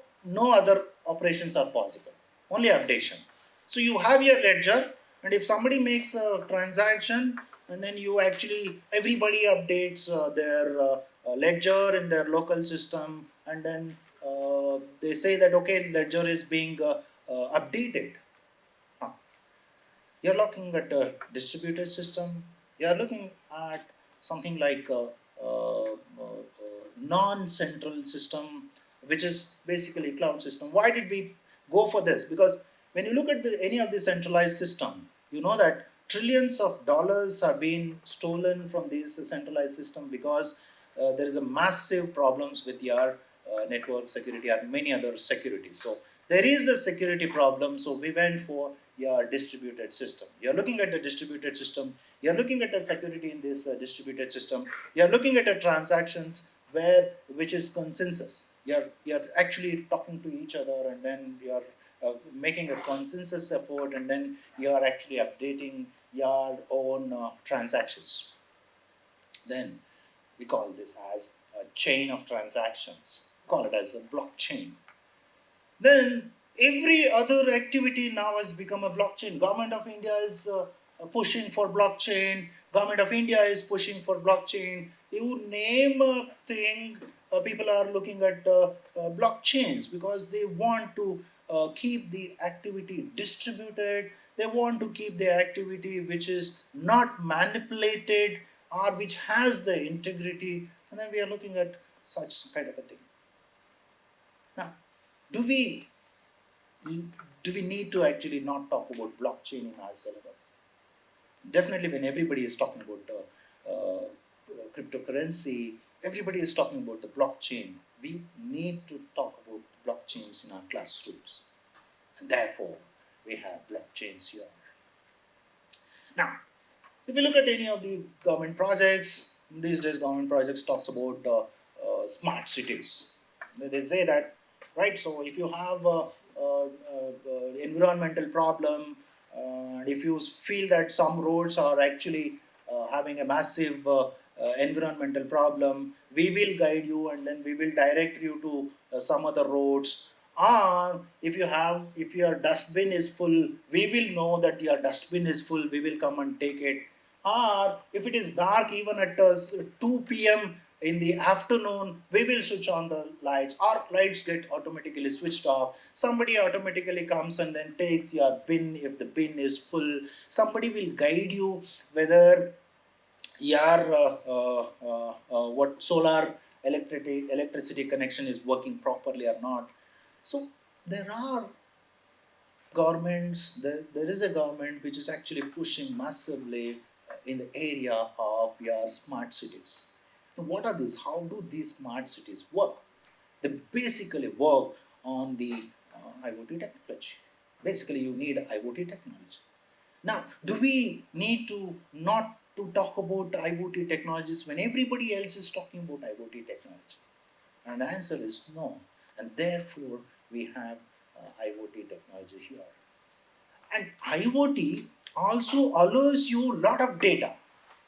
other operations are possible, only updation. So you have your ledger, and if somebody makes a transaction, and then you actually everybody updates their ledger in their local system, and then they say that okay, ledger is being updated. Huh. You're looking at a distributed system. You're looking at something like a non-central system, which is basically cloud system. Why did we go for this? Because when you look at any of the centralized system, you know that trillions of dollars are being stolen from this centralized system, because there is a massive problems with your network security and many other securities. So there is a security problem. So we went for your distributed system. You're looking at the distributed system. You're looking at the security in this distributed system. You're looking at the transactions which is consensus. You're actually talking to each other, and then you're making a consensus effort, and then you're actually updating your own transactions. Then we call this as a chain of transactions. Call it as a blockchain. Then every other activity now has become a blockchain. Government of India is pushing for blockchain. Government of India is pushing for blockchain. You name a thing, people are looking at blockchains, because they want to keep the activity distributed. They want to keep the activity which is not manipulated, or which has the integrity. And then we are looking at such kind of a thing. Now, do we do we need to actually not talk about blockchain in our syllabus? Definitely, when everybody is talking about cryptocurrency, everybody is talking about the blockchain. We need to talk about blockchains in our classrooms, and therefore we have blockchains here. Now, if you look at any of the government projects, these days government projects talks about smart cities. They say that, right? So if you have environmental problem, if you feel that some roads are actually having a massive environmental problem, we will guide you, and then we will direct you to some other roads. Or if your dustbin is full, we will know that your dustbin is full, we will come and take it. Or if it is dark, even at 2 p.m. in the afternoon, we will switch on the lights. Our lights get automatically switched off. Somebody automatically comes and then takes your bin if the bin is full. Somebody will guide you whether your what solar electricity connection is working properly or not. So there are there is a government which is actually pushing massively in the area of your smart cities. Now, what are these? How do these smart cities work? They basically work on the IoT technology. Basically, you need IoT technology. Now, do we need to not to talk about IoT technologies when everybody else is talking about IoT technology? And the answer is no. And therefore, we have IoT technology here. And IoT also allows you a lot of data.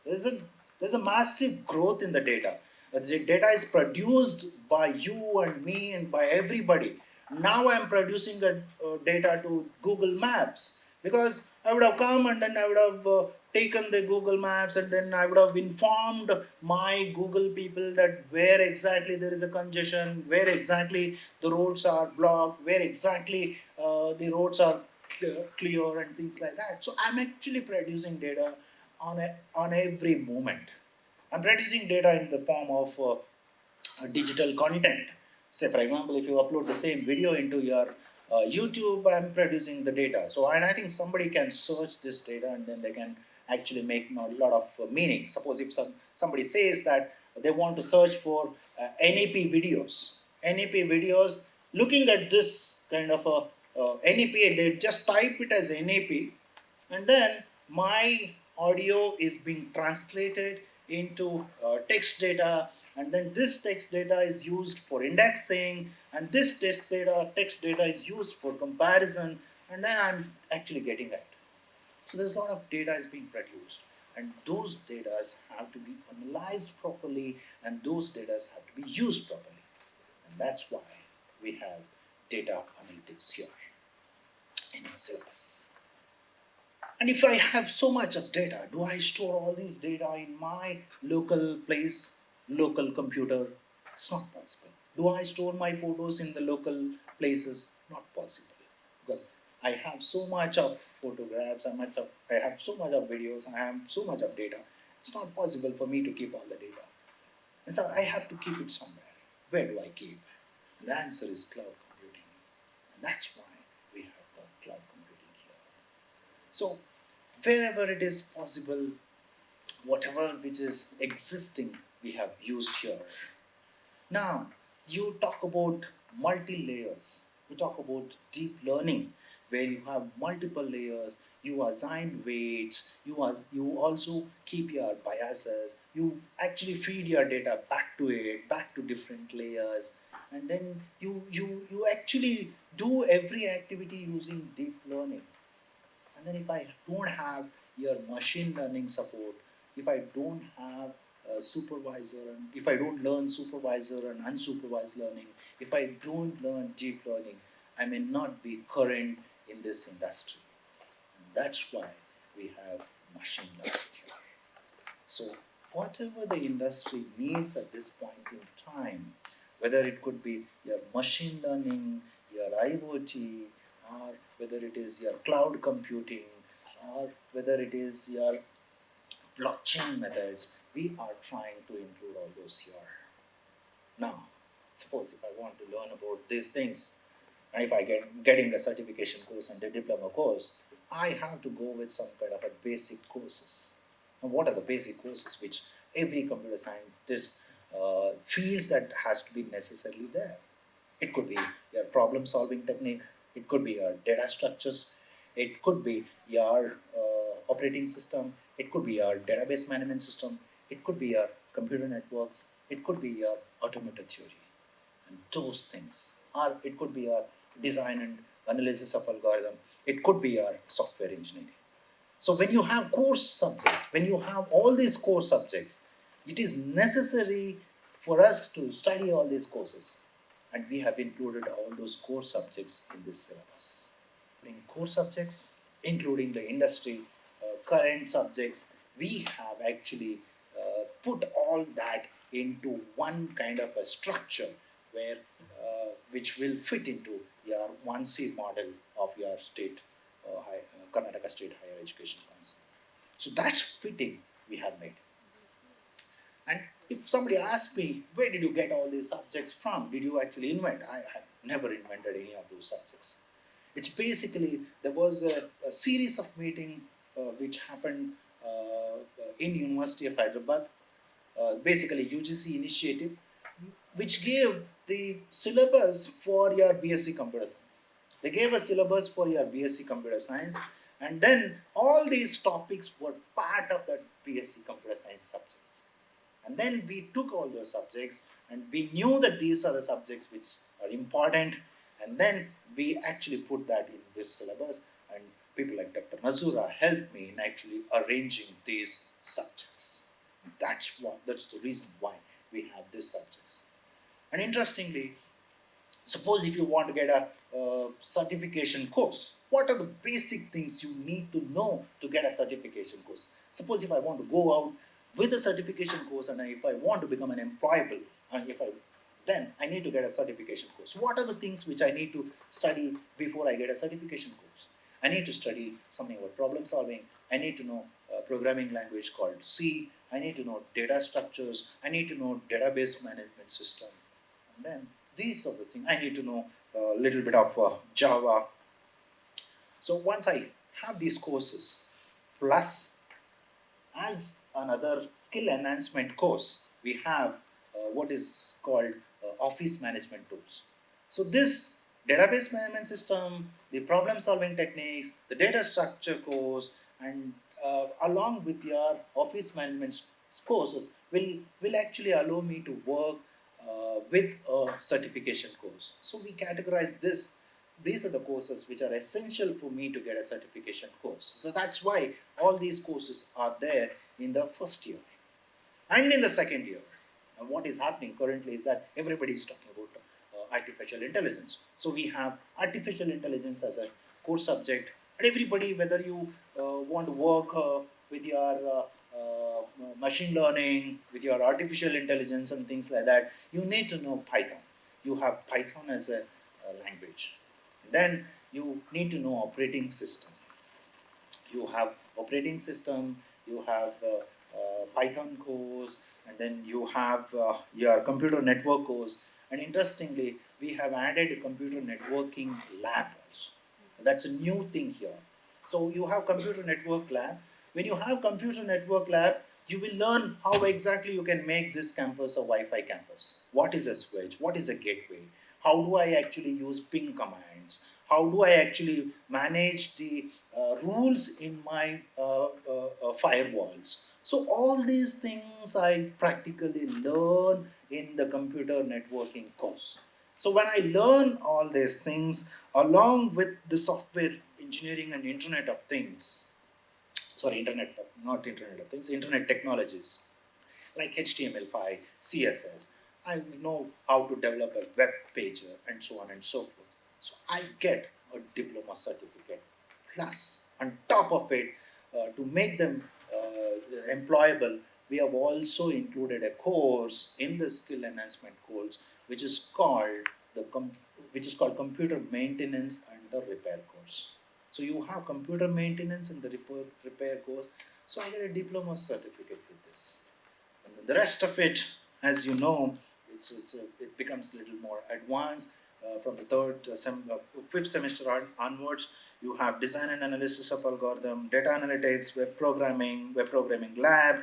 There's a, there's a massive growth in the data. The data is produced by you and me and by everybody. Now I'm producing the data to Google Maps, because I would have come and then I would have taken the Google Maps, and then I would have informed my Google people that where exactly there is a congestion, where exactly the roads are blocked, where exactly the roads are clear and things like that. So I'm actually producing data on every moment. I'm producing data in the form of digital content. Say, for example, if you upload the same video into your YouTube, I'm producing the data. So, and I think somebody can search this data and then they can actually make a lot of meaning. Suppose if somebody says that they want to search for NEP videos, looking at this kind of a NEP, they just type it as NEP, and then my audio is being translated into text data, and then this text data is used for indexing, and this text data is used for comparison, and then I'm actually getting it. So there's a lot of data is being produced, and those data have to be analyzed properly, and those data have to be used properly, and that's why we have data analytics here in the syllabus. And if I have so much of data, do I store all these data in my local place, local computer? It's not possible. Do I store my photos in the local places? Not possible. Because I have so much of photographs, I have so much of videos, I have so much of data. It's not possible for me to keep all the data. And so I have to keep it somewhere. Where do I keep? And the answer is cloud computing. And that's why we have got cloud computing here. So wherever it is possible, whatever which is existing, we have used here. Now, you talk about multi-layers. You talk about deep learning, where you have multiple layers. You assign weights. You also keep your biases. You actually feed your data back to it, back to different layers, and then you actually do every activity using deep learning. And then if I don't have your machine learning support, if I don't have a supervisor, and if I don't learn supervisor and unsupervised learning, if I don't learn deep learning, I may not be current in this industry. And that's why we have machine learning here. So whatever the industry needs at this point in time, whether it could be your machine learning, your IoT, or whether it is your cloud computing, or whether it is your blockchain methods, we are trying to include all those here. Now, suppose if I want to learn about these things, and if I getting a certification course and a diploma course, I have to go with some kind of a basic courses. And what are the basic courses which every computer scientist feels that has to be necessarily there? It could be your problem solving technique, it could be your data structures, it could be your operating system, it could be your database management system, it could be your computer networks, it could be your automated theory. And those things, or it could be your design and analysis of algorithm, it could be your software engineering. So when you have core subjects, when you have all these core subjects, it is necessary for us to study all these courses. And we have included all those core subjects in this syllabus. In core subjects, including the industry, current subjects, we have actually put all that into one kind of a structure where which will fit into your 1C model of your state, Karnataka State Higher Education Council. So that's fitting we have made. And if somebody asks me, where did you get all these subjects from? Did you actually invent? I have never invented any of those subjects. It's basically, there was a series of meeting which happened in University of Hyderabad, basically UGC initiative, which gave the syllabus for your B.Sc computer science. They gave a syllabus for your B.Sc computer science, and then all these topics were part of that B.Sc computer science subjects. And then we took all those subjects and we knew that these are the subjects which are important, and then we actually put that in this syllabus, and people like Dr. Mazura helped me in actually arranging these subjects. That's the reason why we have these subjects. And interestingly, suppose if you want to get a certification course, what are the basic things you need to know to get a certification course? Suppose if I want to go out with a certification course and if I want to become an employable, and if I then I need to get a certification course. What are the things which I need to study before I get a certification course? I need to study something about problem solving. I need to know a programming language called C. I need to know data structures. I need to know database management system. And then these are the things. I need to know a little bit of Java. So once I have these courses, plus as another skill enhancement course, we have what is called office management tools. So this database management system, the problem solving techniques, the data structure course, and along with your office management courses will actually allow me to work with a certification course. So we categorize this. These are the courses which are essential for me to get a certification course. So that's why all these courses are there in the first year and in the second year. And what is happening currently is that everybody is talking about artificial intelligence. So we have artificial intelligence as a core subject, and everybody, whether you want to work with your machine learning, with your artificial intelligence and things like that, you need to know Python. You have Python as a language. Then you need to know operating system. You have operating system, you have Python course, and then you have your computer network course. And interestingly, we have added a computer networking lab also. That's a new thing here. So you have computer network lab. When you have computer network lab, you will learn how exactly you can make this campus a Wi-Fi campus. What is a switch? What is a gateway? How do I actually use ping commands? How do I actually manage the rules in my firewalls? So all these things I practically learn in the computer networking course. So when I learn all these things along with the software engineering and internet of things, sorry, not internet of things, internet technologies, like HTML5, CSS. I know how to develop a web page and so on and so forth. So I get a diploma certificate. Plus, on top of it, to make them employable, we have also included a course in the skill enhancement course, which is called which is called computer maintenance and the repair course. So you have computer maintenance and the repair course. So I get a diploma certificate with this. And then the rest of it, as you know, it becomes a little more advanced. From the fifth semester onwards, you have design and analysis of algorithm, data analytics, web programming lab,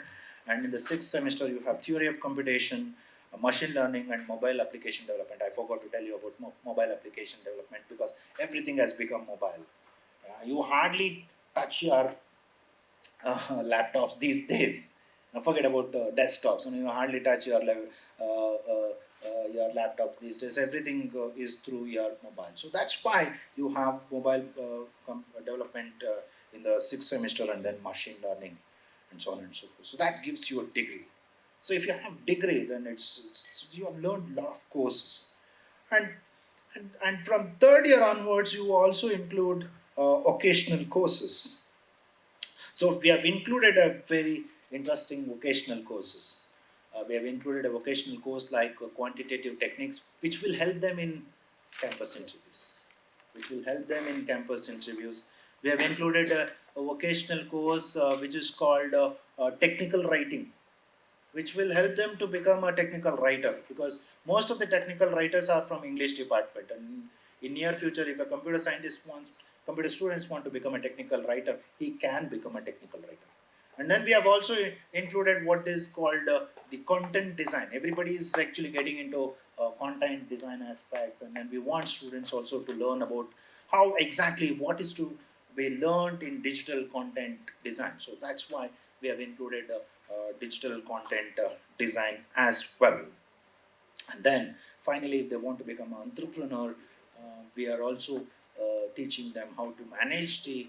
and in the sixth semester, you have theory of computation, machine learning, and mobile application development. I forgot to tell you about mobile application development because everything has become mobile. You hardly touch your laptops these days. Now forget about desktops. You hardly touch your laptop these days. Everything is through your mobile. So that's why you have mobile development in the sixth semester, and then machine learning, and so on and so forth. So that gives you a degree. So if you have degree, then it's you have learned a lot of courses, and and from third year onwards, you also include occasional courses. So we have included a very interesting vocational courses. We have included a vocational course like quantitative techniques, which will help them in campus interviews. Which will help them in campus interviews. We have included a vocational course which is called technical writing, which will help them to become a technical writer, because most of the technical writers are from English department, and in near future if a computer students want to become a technical writer, he can become a technical writer. And then we have also included what is called the content design. Everybody is actually getting into content design aspects, and then we want students also to learn about how exactly what is to be learned in digital content design. So that's why we have included digital content design as well. And then finally, if they want to become an entrepreneur, we are also teaching them how to manage the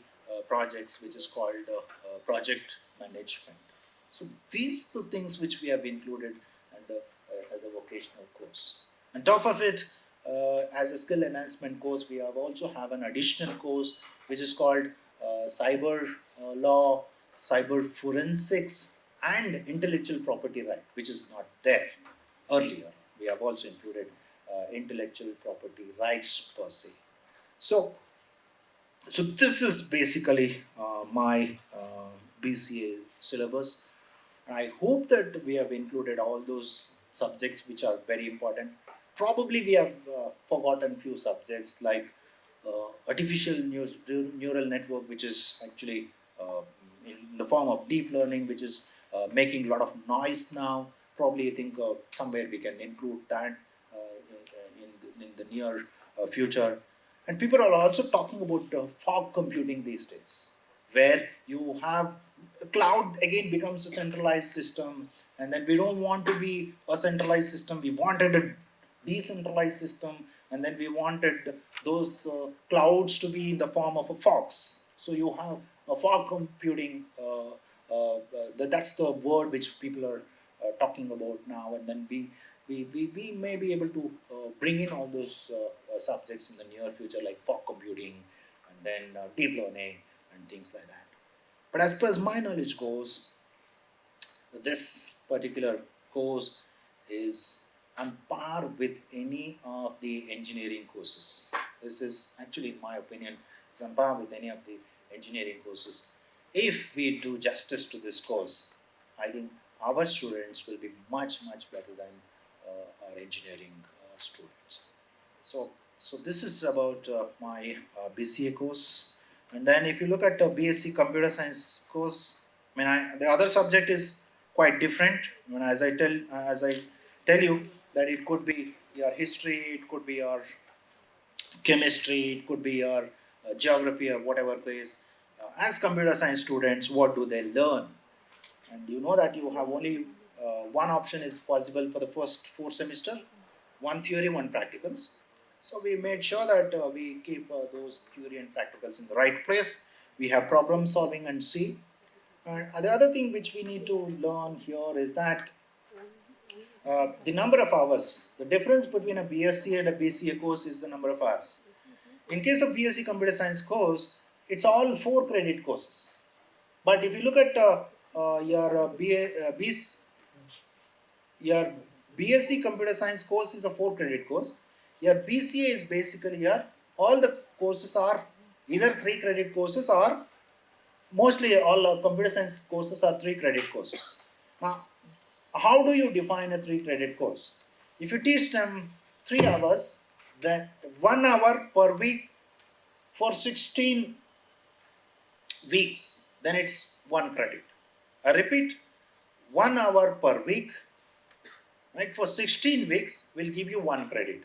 projects, which is called project management. So these are the things which we have included, and additional course. On top of it, as a skill enhancement course, we have also have an additional course which is called cyber law, cyber forensics, and intellectual property right, which is not there earlier. We have also included intellectual property rights per se. So, so this is basically my BCA syllabus. I hope that we have included all those subjects which are very important. Probably we have forgotten few subjects like artificial neural network, which is actually in the form of deep learning, which is making a lot of noise now. Probably I think somewhere we can include that in the near future. And people are also talking about fog computing these days, where you have cloud again becomes a centralized system, and then we don't want to be a centralized system. We wanted a decentralized system, and then we wanted those clouds to be in the form of a fox. So you have a fog computing. That's the word which people are talking about now, and then we may be able to bring in all those subjects in the near future, like fog computing and then deep learning and things like that. But as far as my knowledge goes, this particular course is on par with any of the engineering courses. This is actually, in my opinion, is on par with any of the engineering courses. If we do justice to this course, I think our students will be much better than our engineering students. So this is about my BCA course. And then if you look at the B.Sc computer science course, the other subject is quite different. As I tell you that it could be your history, it could be your chemistry, it could be your geography or whatever it is. As computer science students, what do they learn? And you know that you have only one option is possible for the first 4 semester, one theory, one practicals. So we made sure that we keep those theory and practicals in the right place. We have problem solving and see. And the other thing which we need to learn here is that the number of hours. The difference between a BSc and a BCA course is the number of hours. In case of BSc computer science course, it's all 4 credit courses. But if you look at your your BSc computer science course is a 4 credit course. Your BCA is basically your all the courses are either 3 credit courses or mostly all computer science courses are 3 credit courses. Now, how do you define a 3 credit course? If you teach them 3 hours, then 1 hour per week for 16 weeks, then it's 1 credit. I repeat, 1 hour per week, right, for 16 weeks will give you 1 credit.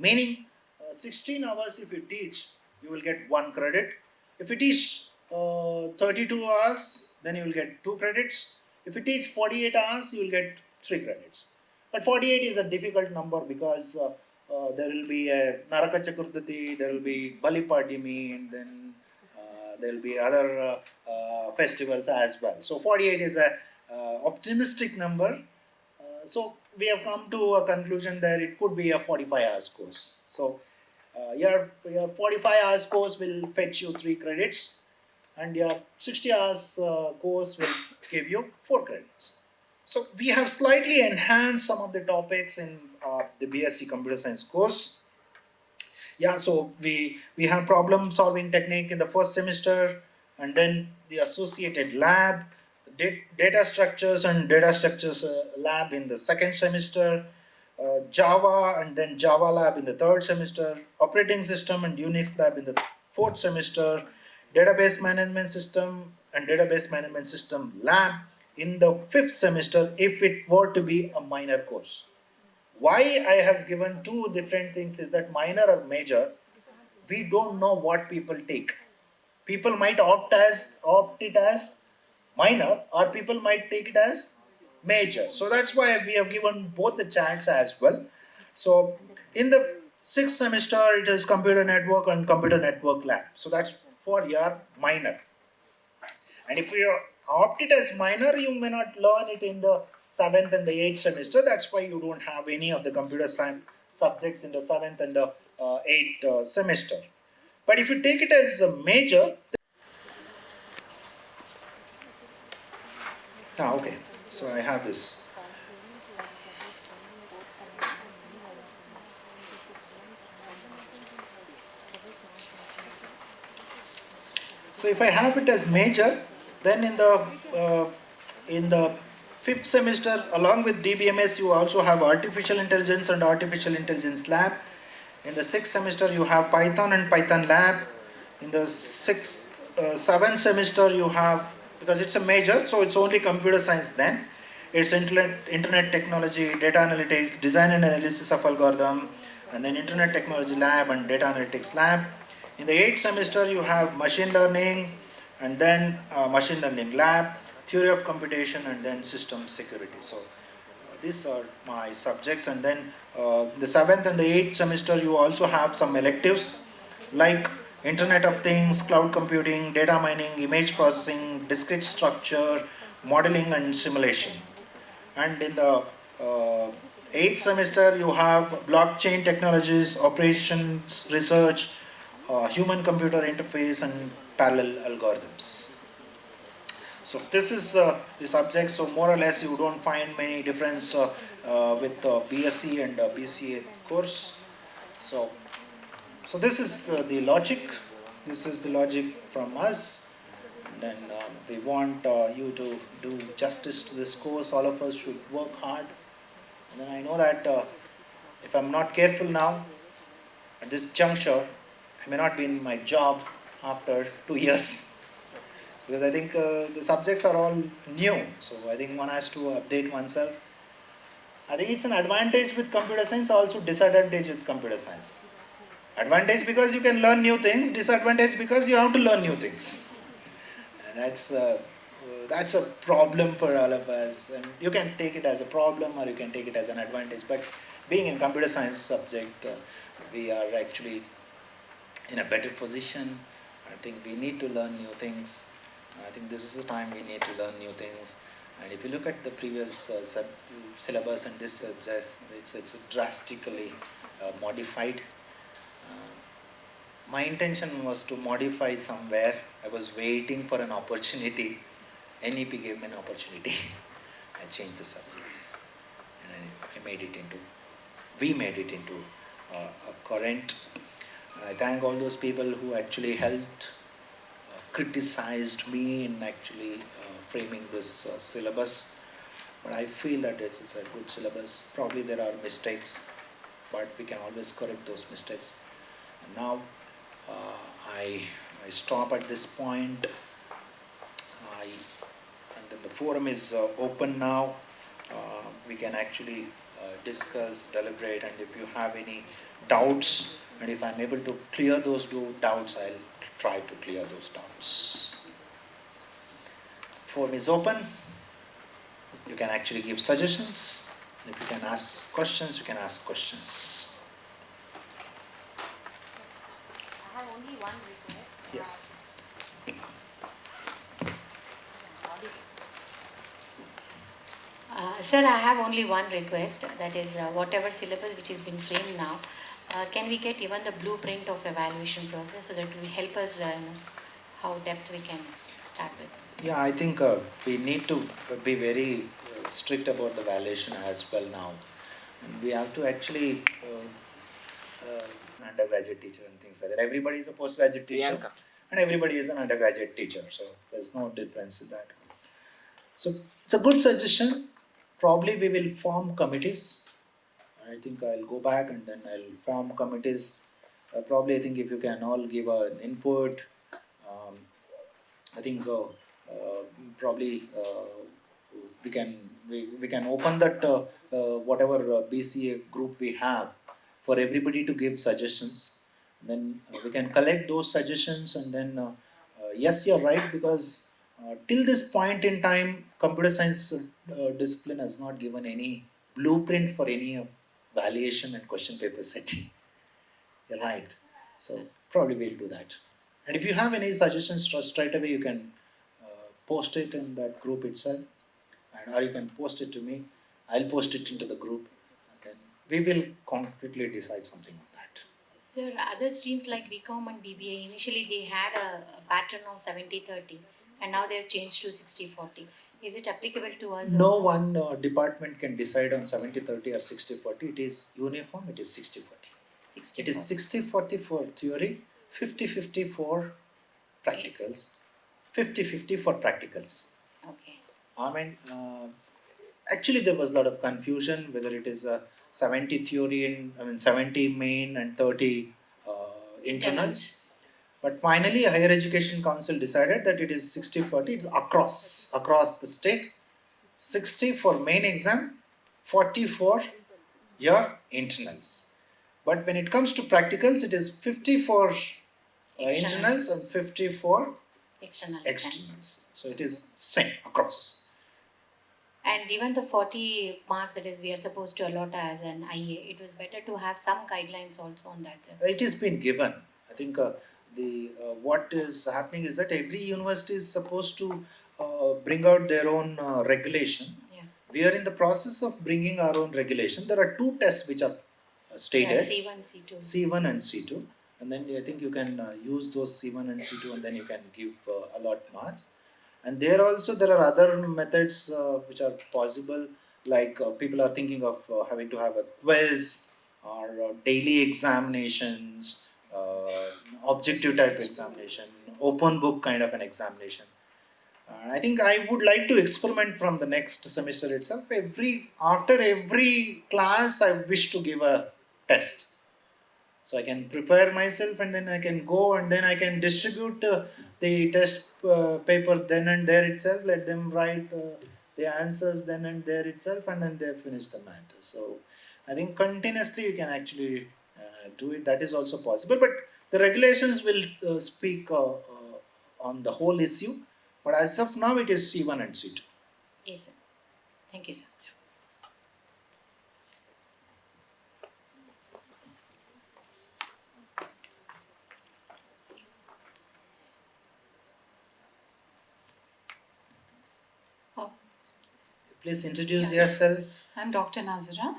Meaning 16 hours if you teach, you will get 1 credit. If you teach 32 hours, then you will get 2 credits. If you teach 48 hours, you will get 3 credits. But 48 is a difficult number because there will be a Naraka Chaturthi, there will be Bali Padimi, and then there will be other festivals as well. So 48 is a optimistic number. So we have come to a conclusion that it could be a 45 hours course. So your 45 hours course will fetch you 3 credits, and your 60 hours course will give you 4 credits. So we have slightly enhanced some of the topics in the BSc computer science course. Yeah, so we have problem solving technique in the first semester, and then the associated lab, data structures and data structures lab in the second semester, Java and then Java lab in the third semester, operating system and Unix lab in the fourth semester, database management system and database management system lab in the fifth semester if it were to be a minor course. Why I have given two different things is that minor or major, we don't know what people take. People might opt it as minor, or people might take it as major. So that's why we have given both the chance as well. So in the sixth semester, it is computer network and computer network lab. So that's for your minor. And if you opt it as minor, you may not learn it in the 7th and the 8th semester. That's why you don't have any of the computer science subjects in the 7th and the 8th semester. But if you take it as a major, okay. So I have this. So if I have it as major, then in the 5th semester, along with DBMS, you also have artificial intelligence and artificial intelligence lab. In the 6th semester, you have Python and Python lab. In the 7th semester, you have, because it's a major, so it's only computer science then. It's internet technology, data analytics, design and analysis of algorithm, and then internet technology lab and data analytics lab. In the 8th semester, you have machine learning, and then machine learning lab, theory of computation, and then system security. So these are my subjects, and then the 7th and the 8th semester you also have some electives like internet of things, cloud computing, data mining, image processing, discrete structure, modeling and simulation. And in the 8th semester you have blockchain technologies, operations research, human computer interface and parallel algorithms. So this is the subject. So more or less, you don't find many difference with B.Sc and BCA course. So, so this is the logic. This is the logic from us. And then we want you to do justice to this course. All of us should work hard. And then I know that if I'm not careful now, at this juncture, I may not be in my job after 2 years. Because I think the subjects are all new, so I think one has to update oneself. I think it's an advantage with computer science, also disadvantage with computer science. Advantage because you can learn new things, disadvantage because you have to learn new things. And that's a problem for all of us. And you can take it as a problem or you can take it as an advantage. But being in computer science subject, we are actually in a better position. I think we need to learn new things. I think this is the time we need to learn new things. And if you look at the previous syllabus and this subject, it's drastically modified. My intention was to modify somewhere. I was waiting for an opportunity. NEP gave me an opportunity. I changed the subjects. And we made it into a current. And I thank all those people who actually helped, criticized me in actually framing this syllabus. But I feel that this is a good syllabus. Probably there are mistakes, but we can always correct those mistakes. And now I stop at this point. And then the forum is open now. We can actually discuss, deliberate, and if you have any doubts, and if I'm able to clear those doubts, I'll try to clear those doubts. Forum is open. You can actually give suggestions. If you can ask questions, you can ask questions. I have only one request. Yeah. Sir, I have only one request, that is whatever syllabus which has been framed now, can we get even the blueprint of evaluation process so that will help us know how depth we can start with? Yeah, I think we need to be very strict about the valuation as well now. And we have to actually undergraduate teacher and things like that. Everybody is a postgraduate teacher Priyanka. and everybody is an undergraduate teacher. So there's no difference in that. So it's a good suggestion. Probably we will form committees. I think I'll go back and then I'll form committees. Probably I think if you can all give an input, I think probably we can open that whatever BCA group we have for everybody to give suggestions. Then we can collect those suggestions and then yes, you're right, because till this point in time, computer science discipline has not given any blueprint for any valuation and question paper setting. You're right. So probably we'll do that. And if you have any suggestions, straight away you can post it in that group itself. and or you can post it to me. I'll post it into the group, and then we will concretely decide something on that. Sir, other streams like BCom and BBA, initially they had a pattern of 70-30 and now they've changed to 60-40. Is it applicable to us No also? one department can decide on 70-30 or 60-40. It is uniform, it is 60-40. It is 60-40 for theory, 50-50 for practicals, 50-50 for practicals. Okay. I mean, actually there was a lot of confusion whether it is a 70 theory and 70 main and 30 internals. But finally, Higher Education Council decided that it is 60-40. It's across the state. 60 for main exam, 40 for your internals. But when it comes to practicals, it is 50 for internals and 50 for externals. So it is same across. And even the 40 marks that is we are supposed to allot as an IA, it was better to have some guidelines also on that, sir. It has been given. I think the what is happening is that every university is supposed to bring out their own regulation. Yeah. We are in the process of bringing our own regulation. There are two tests which are stated. Yeah, C1, C2. C1 and C2, and then I think you can use those C1 and C2, and then you can give allot marks. And there also there are other methods which are possible, like people are thinking of having to have a quiz or daily examinations, objective type examination, open book kind of an examination. I think I would like to experiment from the next semester itself. After every class, I wish to give a test, so I can prepare myself, and then I can go, and then I can distribute the test paper then and there itself. Let them write the answers then and there itself, and then they finish the matter. So I think continuously you can actually do it. That is also possible, but the regulations will speak on the whole issue. But as of now, it is C1 and C2. Yes, sir. Thank you, sir. Oh, Please introduce Yeah. yourself. I'm Dr. Nazira.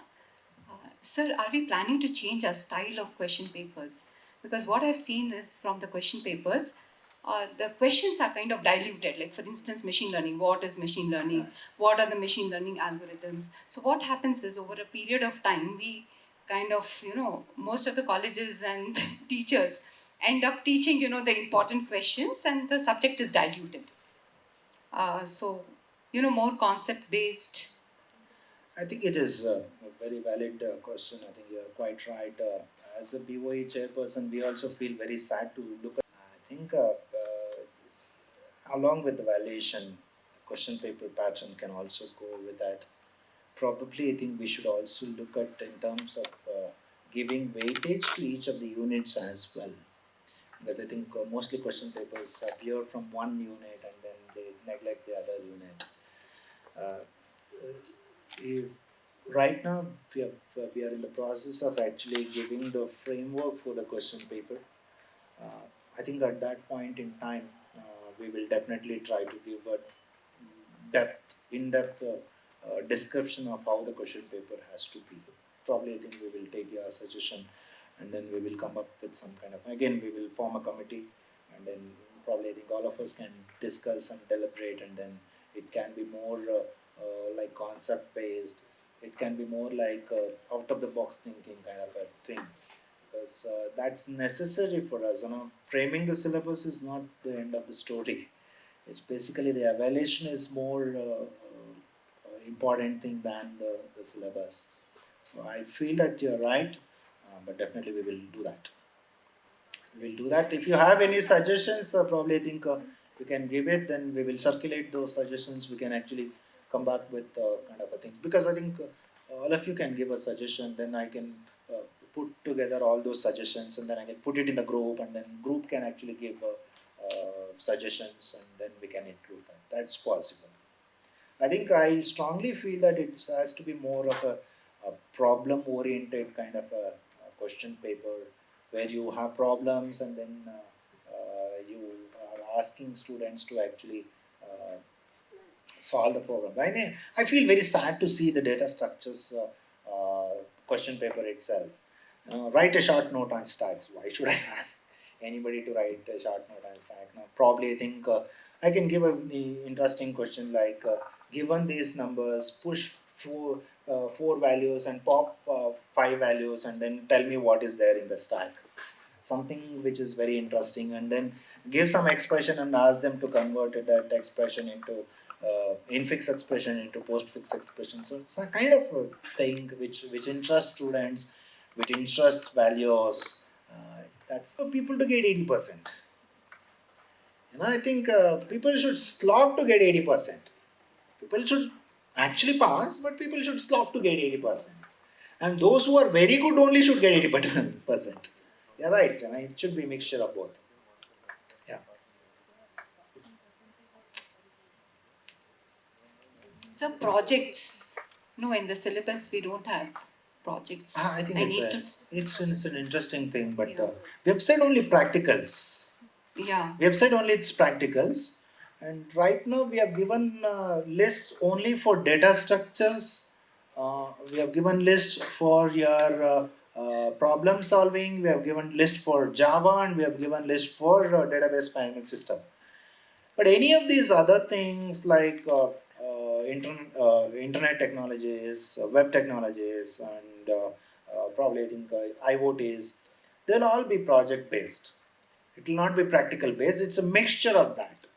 Sir, are we planning to change our style of question papers? Because what I've seen is from the question papers, the questions are kind of diluted. Like, for instance, machine learning. What is machine learning? What are the machine learning algorithms? So, what happens is over a period of time, we kind of, most of the colleges and teachers end up teaching, the important questions and the subject is diluted. So, more concept based. I think it is a very valid question. I think you are quite right. As a BOE chairperson, we also feel very sad to look at. I think it's, along with the valuation, question paper pattern can also go with that. Probably, I think we should also look at in terms of giving weightage to each of the units as well. Because I think mostly question papers appear from one unit and then they neglect the other unit. Uh, if right now we are in the process of actually giving the framework for the question paper. I think at that point in time, we will definitely try to give a in-depth description of how the question paper has to be. Probably, I think we will take your suggestion, and then we will come up with some kind of. Again, we will form a committee, and then probably I think all of us can discuss and deliberate, and then it can be more like concept based. It can be more like out of the box thinking kind of a thing, because that's necessary for us. Framing the syllabus is not the end of the story. It's basically the evaluation is more important thing than the syllabus. So I feel that you're right, but definitely we will do that. We will do that. If you have any suggestions, probably I think you can give it. Then we will circulate those suggestions. We can actually come back with kind of a thing, because I think all of you can give a suggestion. Then I can put together all those suggestions, and then I can put it in the group, and then group can actually give suggestions, and then we can include that. That's possible. I think I strongly feel that it has to be more of a problem oriented kind of a question paper, where you have problems, and then you are asking students to actually solve the problem. I feel very sad to see the data structures question paper itself. Write a short note on stacks. Why should I ask anybody to write a short note on stack? Now, probably I think I can give an interesting question like, given these numbers, push four values and pop five values, and then tell me what is there in the stack. Something which is very interesting, and then give some expression and ask them to convert that expression into infix expression into postfix expression. So it's a kind of a thing which interests students, which interests values. That's for people to get 80%. I think people should slog to get 80%. People should actually pass, but people should slog to get 80%. And those who are very good only should get 80%. Yeah, right. It should be a mixture of both. Yeah. So projects. No, in the syllabus we don't have projects. I think it's an interesting thing, but Yeah. we have said only practicals. Yeah. We have said only it's practicals, and right now we have given lists only for data structures. We have given list for your problem solving. We have given list for Java, and we have given list for database management system. But any of these other things like internet technologies, web technologies, and probably I think IoTs, they'll all be project based. It will not be practical based. It's a mixture of that.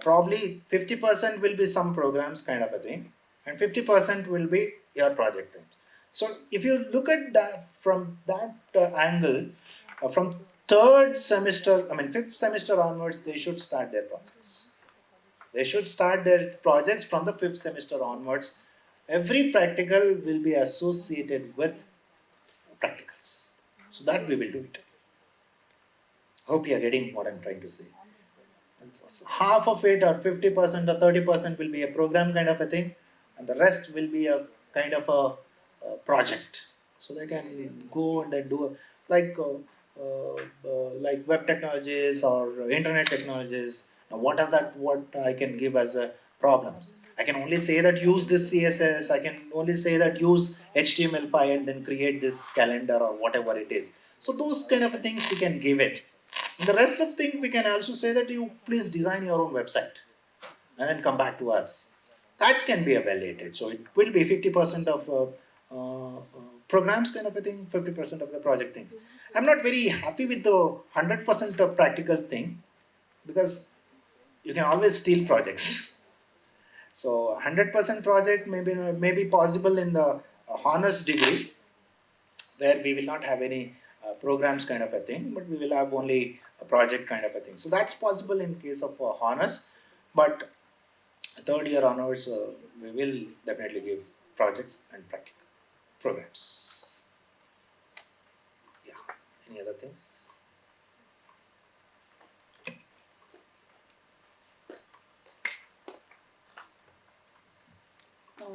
Probably 50% will be some programs kind of a thing, and 50% will be your project thing. So if you look at that from that angle, from fifth semester onwards, they should start their projects. They should start their projects from the fifth semester onwards. Every practical will be associated with practicals. So that we will do it. Hope you are getting what I'm trying to say. Half of it, or 50% or 30%, will be a program kind of a thing, and the rest will be a kind of a project. So they can go and then do like web technologies or internet technologies. Now, what I can give as a problems? I can only say that use this CSS. I can only say that use HTML5 and then create this calendar or whatever it is. So those kind of things we can give it. And the rest of things we can also say that you please design your own website and then come back to us. That can be evaluated. So it will be 50% of programs kind of a thing, 50% of the project things. I'm not very happy with the 100% of practicals thing, because you can always steal projects. So 100% project may be possible in the honors degree, where we will not have any programs kind of a thing, but we will have only a project kind of a thing. So that's possible in case of honors, but third year onwards, we will definitely give projects and practical programs. Yeah. Any other things?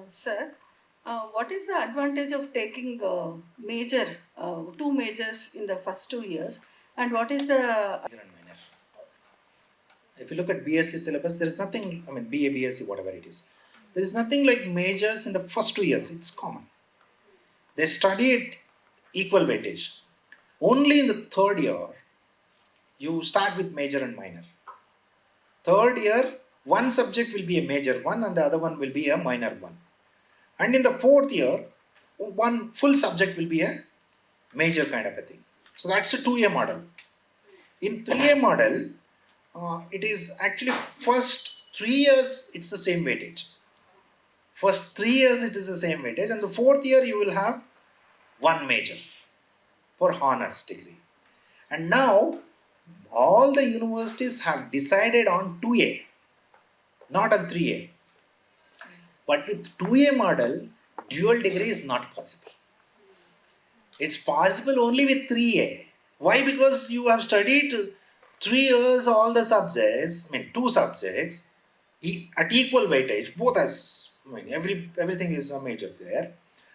Sir, what is the advantage of taking two majors in the first 2 years, and what is the Major and minor. If you look at B.Sc syllabus, there is nothing, BA, B.Sc, whatever it is. There is nothing like majors in the first 2 years. It's common. They study it equal weightage. Only in the third year, you start with major and minor. Third year, one subject will be a major one and the other one will be a minor one. And in the fourth year, one full subject will be a major kind of a thing. So that's a 2A model. In 3A model, it is actually first 3 years, it's the same weightage. First 3 years, it is the same weightage, and the fourth year, you will have one major for honors degree. And now, all the universities have decided on 2A, not on 3A. But with 2A model, dual degree is not possible. It's possible only with 3A. Why? Because you have studied 3 years all the subjects, 2 subjects at equal weightage, both as, everything is a major there.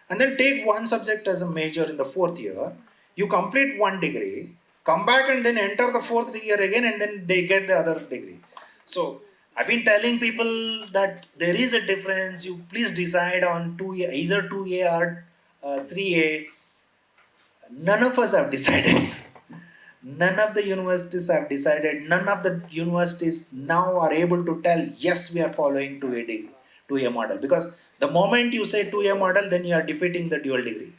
And then take one subject as a major in the fourth year, you complete one degree, come back and then enter the fourth year again, and then they get the other degree. So I've been telling people that there is a difference. You please decide on 2A, either 2A or 3A. None of us have decided. None of the universities have decided. None of the universities now are able to tell, yes, we are following 2A degree, 2A model. Because the moment you say 2A model, then you are defeating the dual degree.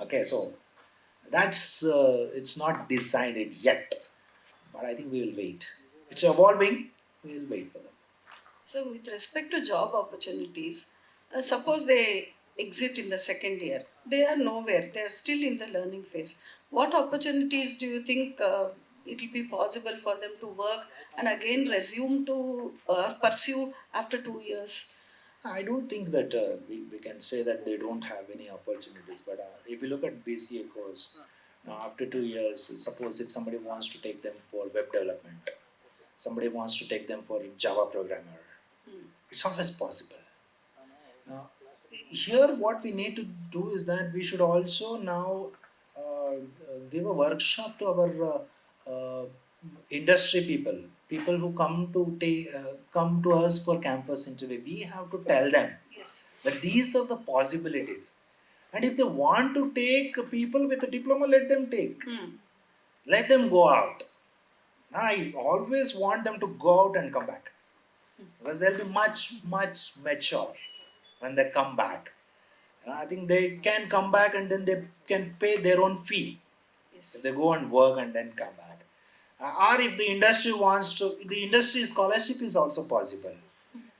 Okay, so that's it's not decided yet. But I think we will wait. It's evolving. We will wait for them. So, with respect to job opportunities, suppose they exit in the second year, they are nowhere, they are still in the learning phase. What opportunities do you think it will be possible for them to work and again resume to pursue after 2 years? I don't think that we can say that they don't have any opportunities. But if you look at BCA course, now after 2 years, suppose if somebody wants to take them for web development, somebody wants to take them for Java programmer, it's always possible. Now, here what we need to do is that we should also now give a workshop to our industry people, people who come to us for campus interview. We have to tell them Yes. that these are the possibilities, and if they want to take people with a diploma, let them take. Let them go out. I always want them to go out and come back, because they'll be much mature when they come back. And I think they can come back and then they can pay their own fee. Yes. If they go and work and then come back. Or if the industry wants to, the industry scholarship is also possible.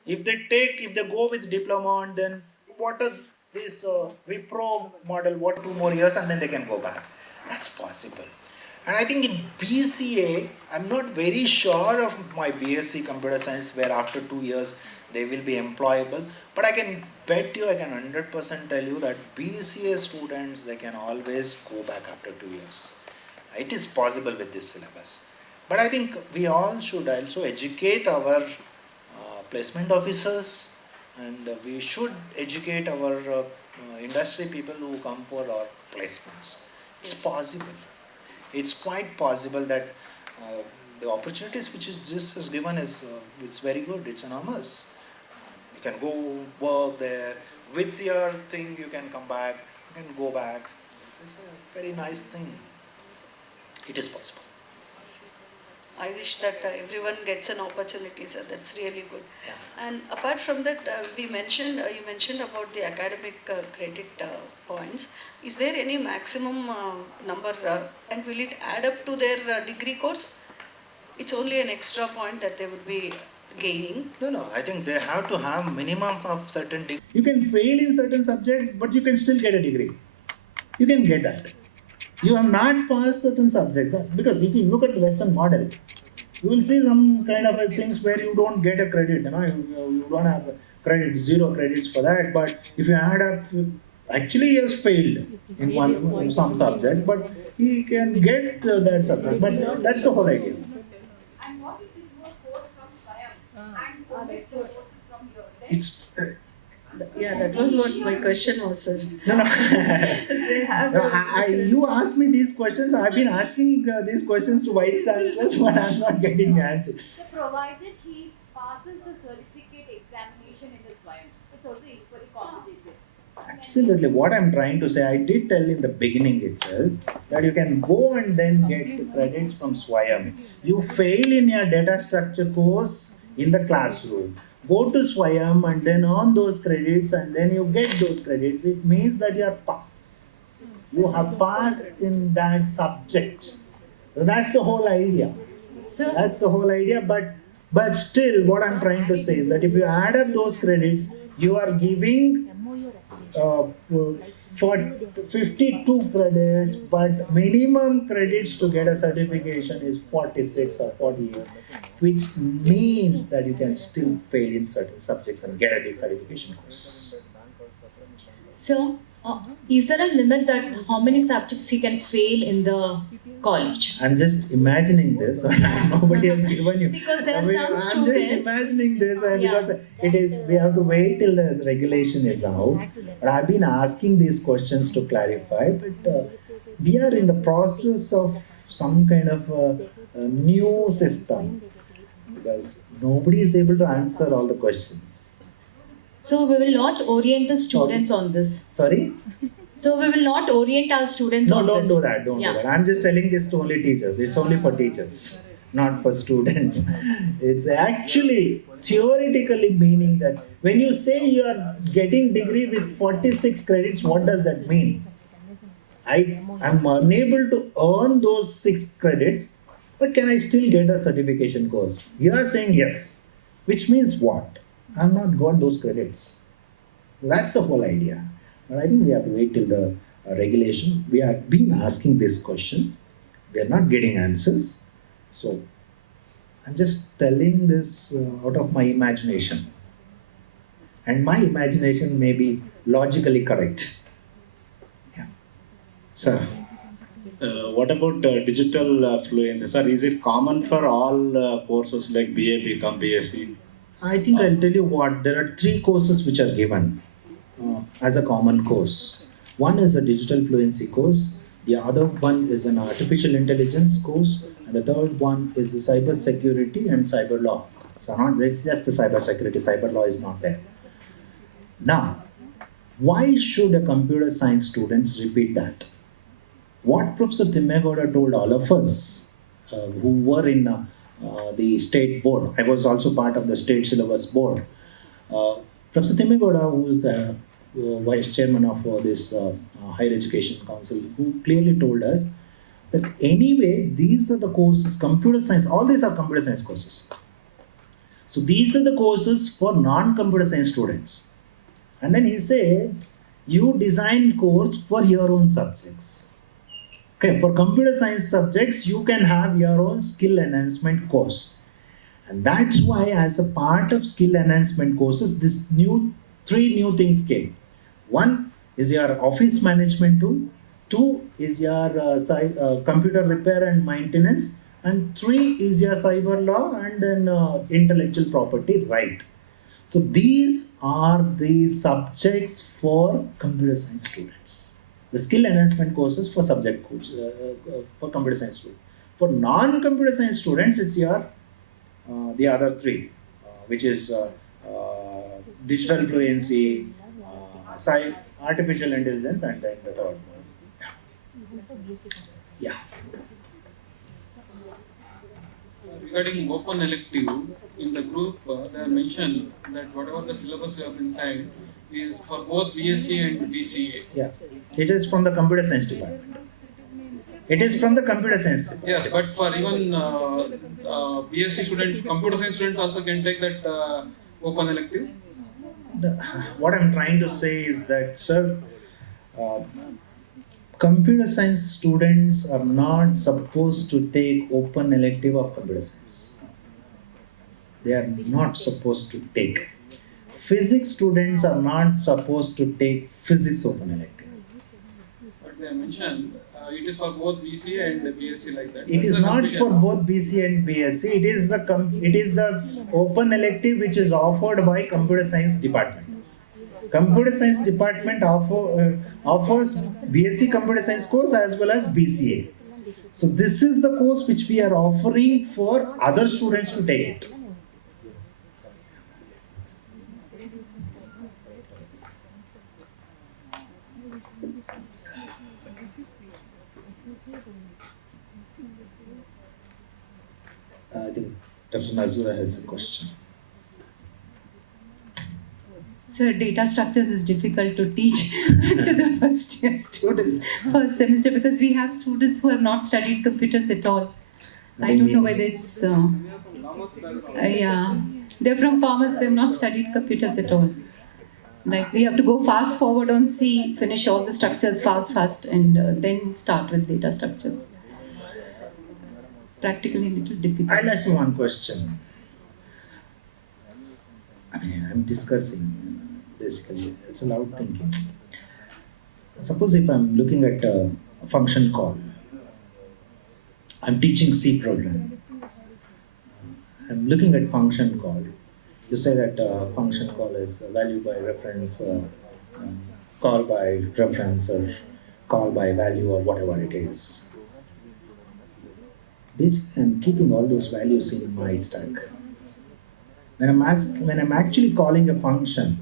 If they go with diploma and then what are this Wipro model, what 2 more years and then they can go back. That's possible. And I think in BCA, I'm not very sure of my B.Sc computer science where after 2 years they will be employable. But I can bet you, I can 100% tell you that BCA students, they can always go back after 2 years. It is possible with this syllabus. But I think we all should also educate our placement officers, and we should educate our industry people who come for our placements. It's possible. It's quite possible that the opportunities which is just is given is it's very good. It's enormous. You can go work there with your thing. You can come back. You can go back. It's a very nice thing. It is possible. I wish that everyone gets an opportunity, sir. That's really good. Yeah. And apart from that, you mentioned about the academic credit points. Is there any maximum number, and will it add up to their degree course? It's only an extra point that they would be gaining. No. I think they have to have minimum of certain degree. You can fail in certain subjects, but you can still get a degree. You can get that. You have not passed certain subjects, because if you look at the Western model, you will see some kind of things where you don't get a credit. You don't have credit, 0 credits for that. But if you add up, actually he has failed in some subjects, but he can get that subject. But that's the whole idea. And what if you do a course from Swayam and omit the courses from here? Then It's Yeah, that was what my question was, sir. no. They have. No, you asked me these questions. I've been asking these questions to vice chancellors, but I'm not getting the answer. so provided he passes the certificate examination in the Swayam, it's also equally competitive. Absolutely. What I'm trying to say, I did tell in the beginning itself that you can go and then get credits from Swayam. You fail in your data structure course in the classroom. Go to Swayam and then earn those credits, and then you get those credits. It means that you are passed. You have passed in that subject. So that's the whole idea. That's the whole idea. But still, what I'm trying to say is that if you add up those credits, you are giving for 52 credits, but minimum credits to get a certification is 46 or 48, which means that you can still fail in certain subjects and get a decertification course. So, is there a limit that how many subjects he can fail in the college? I'm just imagining this. Nobody has given you. Because there are some I'm students. just imagining this, and Yeah. because it is, we have to wait till the regulation is out. But I've been asking these questions to clarify. But we are in the process of some kind of a new system. because nobody is able to answer all the questions. So we will not orient the students on this. Sorry? So we will not orient our students No, on don't this. do that. Don't Yeah. do that. I'm just telling this to only teachers. It's only for teachers, not for students. It's actually theoretically meaning that when you say you are getting degree with 46 credits, what does that mean? I am unable to earn those 6 credits, but can I still get a certification course? You are saying yes, which means what? I've not got those credits. That's the whole idea. But I think we have to wait till the regulation. We have been asking these questions. We are not getting answers. So I'm just telling this out of my imagination. And my imagination may be logically correct. Yeah. Sir. What about digital fluency? Sir, is it common for all courses like BA, BCom, B.Sc? I think I'll tell you what, there are 3 courses which are given as a common course. One is a digital fluency course, the other one is an artificial intelligence course, and the third one is a cyber security and cyber law. So it's just the cyber security, cyber law is not there. Now, why should a computer science students repeat that? What Professor Timmegoda told all of us who were in the state board, I was also part of the state syllabus board. Professor Timmegoda, who is the vice chairman of this higher education council, who clearly told us that anyway, these are the courses, computer science, all these are computer science courses. So these are the courses for non-computer science students. And then he said, you design course for your own subjects. Okay, for computer science subjects, you can have your own skill enhancement course. And that's why as a part of skill enhancement courses, this 3 new things came. One is your office management tool. 2 is your computer repair and maintenance. And 3 is your cyber law and then intellectual property right. So these are the subjects for computer science students. The skill enhancement courses for subject course, for computer science students. For non-computer science students, it's your the other 3, which is digital fluency, artificial intelligence, and then the third one. Yeah. Regarding open elective, in the group they have mentioned that whatever the syllabus you have inside is for both B.Sc and BCA. Yeah, it is from the computer science department. It is from the computer science. Yes, but for even B.Sc students, computer science students also can take that open elective. What I'm trying to say is that, sir, computer science students are not supposed to take open elective of computer science. They are not supposed to take. Physics students are not supposed to take physics open elective. But they mentioned it is for both BCA and B.Sc like that. It is not for both BCA and B.Sc. It is the open elective which is offered by computer science department. Computer science department offers B.Sc computer science course as well as BCA. So this is the course which we are offering for other students to take it. I think Dr. Nazura has a question. So data structures is difficult to teach to the first year students, first semester, because we have students who have not studied computers at all. I don't know whether it's, yeah, they're from commerce, they've not studied computers at all. Like we have to go fast forward on C, finish all the structures fast, and then start with data structures. Practically a little difficult. I'll ask you one question. I'm discussing, basically, it's a loud thinking. Suppose if I'm looking at a function call, I'm teaching C program. I'm looking at function call. You say that function call is value by reference, call by reference, or call by value, or whatever it is. Basically, I'm keeping all those values in my stack. When I'm actually calling a function,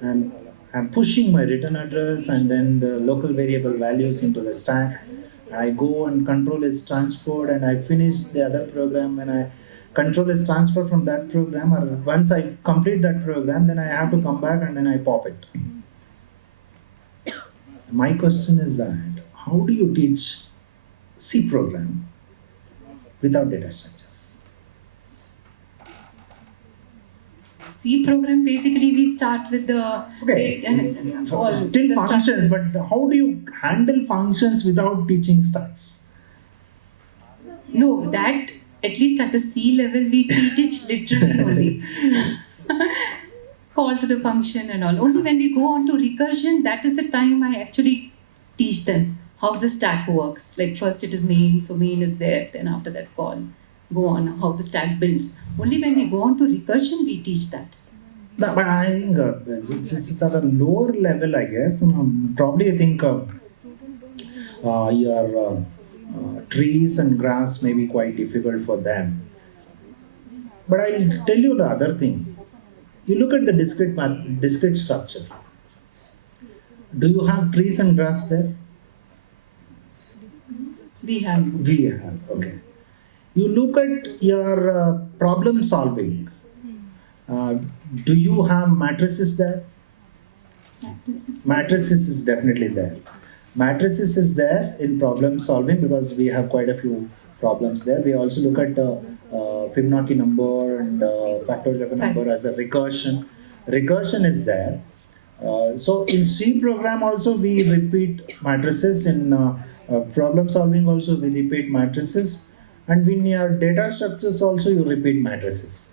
and I'm pushing my return address and then the local variable values into the stack. I go and control is transferred and I finish the other program and I control is transferred from that program, or once I complete that program then I have to come back and then I pop it. My question is that how do you teach C program without data structures? C program, basically we start with the Okay, all still the functions, structures. but how do you handle functions without teaching stacks? No, that at least at the C level we teach literally only. Call to the function and all. Only when we go on to recursion, that is the time I actually teach them how the stack works. Like first it is main, so main is there, then after that call. Go on how the stack builds. Only when we go on to recursion, we teach that. No, but I think it's at a lower level, I guess. Probably, I think your trees and graphs may be quite difficult for them. But I'll tell you the other thing. You look at the discrete structure. Do you have trees and graphs there? We have. We have. Okay. You look at your problem solving. Do you have matrices there? Matrices is definitely there. Matrices is there in problem solving because we have quite a few problems there. We also look at Fibonacci number and factorial number as a recursion. Recursion is there. So in C program also we repeat matrices. In problem solving also we repeat matrices. And in your data structures also you repeat matrices.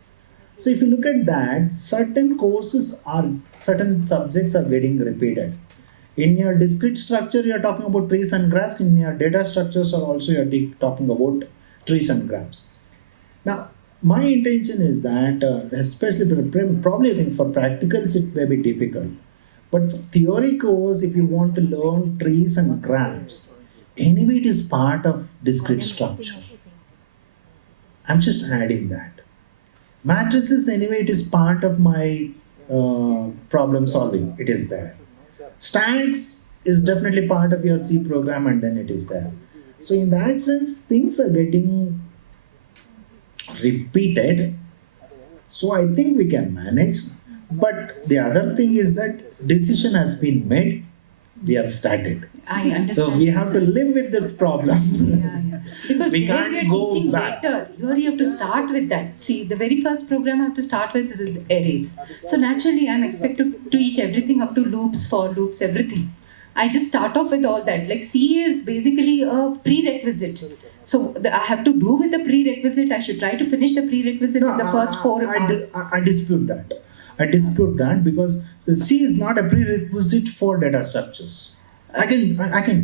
So if you look at that, certain subjects are getting repeated. In your discrete structure, you are talking about trees and graphs. In your data structures, are also you are talking about trees and graphs. Now, my intention is that, especially probably I think for practicals it may be difficult, but for theory course, if you want to learn trees and graphs, anyway, it is part of discrete structure. I'm just adding that. Matrices, anyway, it is part of my problem solving. It is there. Stacks is definitely part of your C program and then it is there. So in that sense, things are getting repeated. So I think we can manage. But the other thing is that decision has been made. We have started. I understand. So we have to live with this problem. Because we there can't we are go teaching back. later. Here you have to start with that. See, the very first program I have to start with arrays. So naturally, I'm expected to teach everything up to loops, for loops, everything. I just start off with all that. Like C is basically a prerequisite. So I have to do with the prerequisite. I should try to finish the prerequisite in the first 4 hours. I dispute that. I dispute that because C is not a prerequisite for data structures. I can,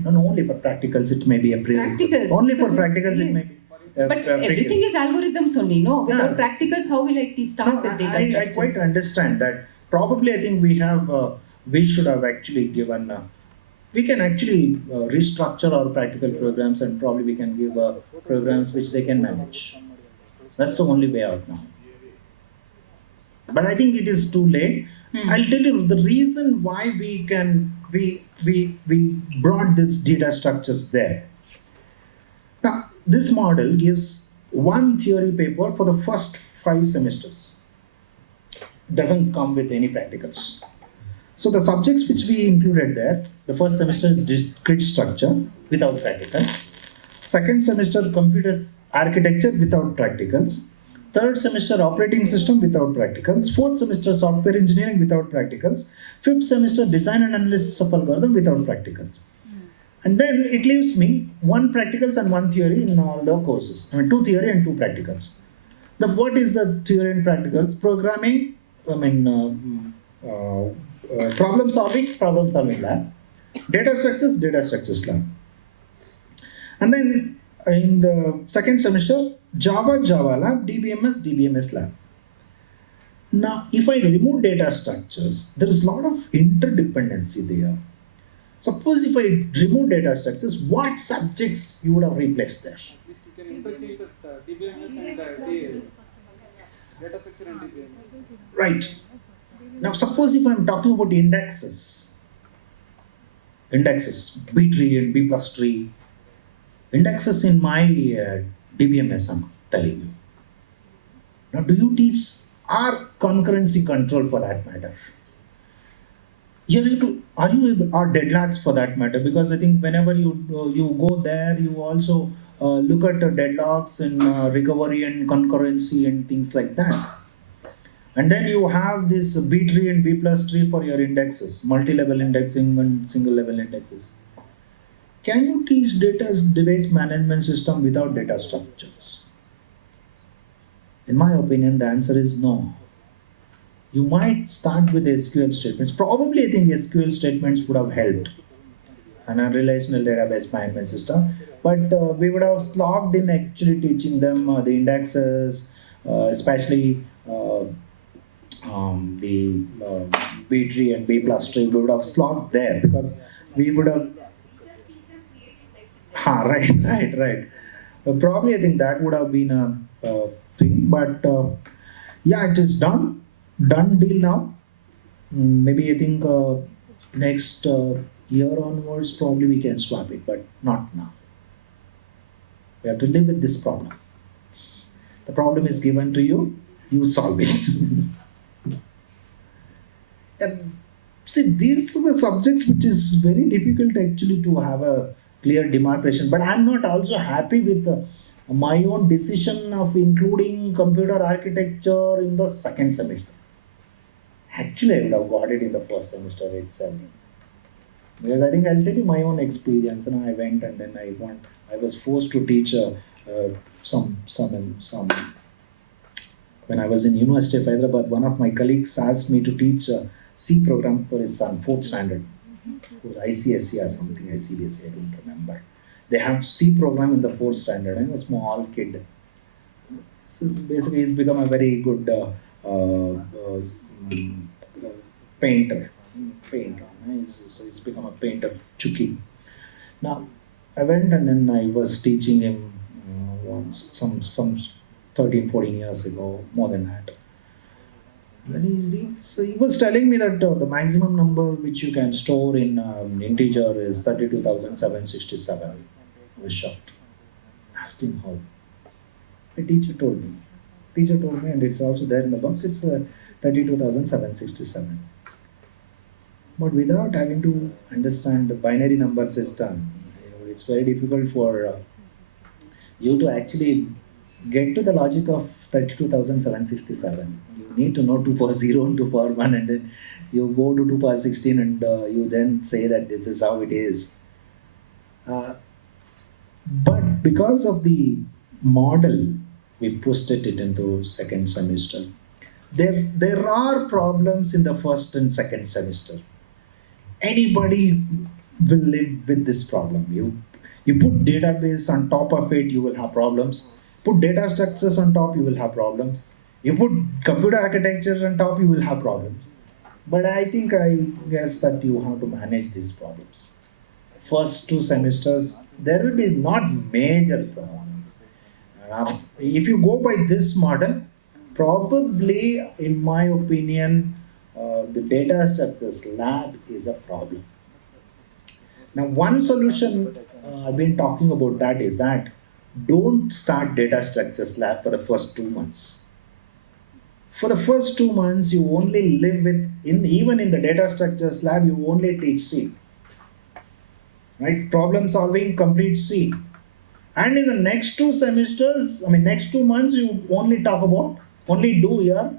no, only for practicals it may be a prerequisite. Practicals. Only for practicals it may be. But everything is algorithms only, no? Without practicals, how will I start with data structures? I quite understand that. Probably I think we should have actually given, we can actually restructure our practical programs and probably we can give programs which they can manage. That's the only way out now. But I think it is too late. I'll tell you the reason why we brought this data structures there. Now, this model gives one theory paper for the first 5 semesters. Doesn't come with any practicals. So the subjects which we included there, the first semester is discrete structure without practicals. Second semester computer architecture without practicals. Third semester operating system without practicals. Fourth semester software engineering without practicals. Fifth semester design and analysis of algorithm without practicals. And then it leaves me 1 practicals and 1 theory in all the courses. I mean 2 theory and 2 practicals. What is the theory and practicals? Programming, problem solving lab. Data structures lab. And then in the second semester, Java lab, DBMS lab. Now, if I remove data structures, there is a lot of interdependency there. Suppose if I remove data structures, what subjects you would have replaced there? Right. Now, suppose if I'm talking about indexes, B tree and B plus tree, indexes in my DBMS, I'm telling you. Now, do you teach or concurrency control for that matter? You need to, are you are deadlocks for that matter? Because I think whenever you go there, you also look at deadlocks and recovery and concurrency and things like that. And then you have this B tree and B plus tree for your indexes, multi-level indexing and single level indexes. Can you teach database management system without data structures? In my opinion, the answer is no. You might start with SQL statements. Probably, I think SQL statements would have helped an relational database management system. But we would have slogged in actually teaching them the indexes, especially the B tree and B plus tree. We would have slogged there because we would have. Right, right, right. Probably, I think that would have been a thing. But yeah, it is done deal now. Maybe I think next year onwards, probably we can swap it, but not now. We have to live with this problem. The problem is given to you, you solve it. And see, these are the subjects which is very difficult actually to have a clear demarcation. But I'm not also happy with my own decision of including computer architecture in the second semester. Actually, I would have got it in the first semester itself. Because I think I'll tell you my own experience. And I went and then I was forced to teach some. When I was in University of Hyderabad, one of my colleagues asked me to teach a C program for his son, 4th standard. It was ICSE or something, ICBSE, I don't remember. They have C program in the 4th standard, and a small kid. So basically, he's become a very good painter. He's become a painter, Chuki. Now, I went and then I was teaching him once, some 13, 14 years ago, more than that. Then he was telling me that the maximum number which you can store in integer is 32,767. I was shocked. I asked him how. My teacher told me. And it's also there in the book. It's 32,767. But without having to understand the binary number system, it's very difficult for you to actually get to the logic of 32,767. You need to know 2 power 0 and 2 power 1, and then you go to 2 power 16 and you then say that this is how it is. But because of the model, we pushed it into second semester. There are problems in the first and second semester. Anybody will live with this problem. You put database on top of it, you will have problems. Put data structures on top, you will have problems. You put computer architecture on top, you will have problems. But I guess that you have to manage these problems. First 2 semesters, there will be not major problems. If you go by this model, probably, in my opinion, the data structures lab is a problem. Now, one solution I've been talking about that is that don't start data structures lab for the first 2 months. For the first 2 months, you only live with, even in the data structures lab, you only teach C. Right? Problem solving, complete C. And in the next 2 semesters, next 2 months, you only do your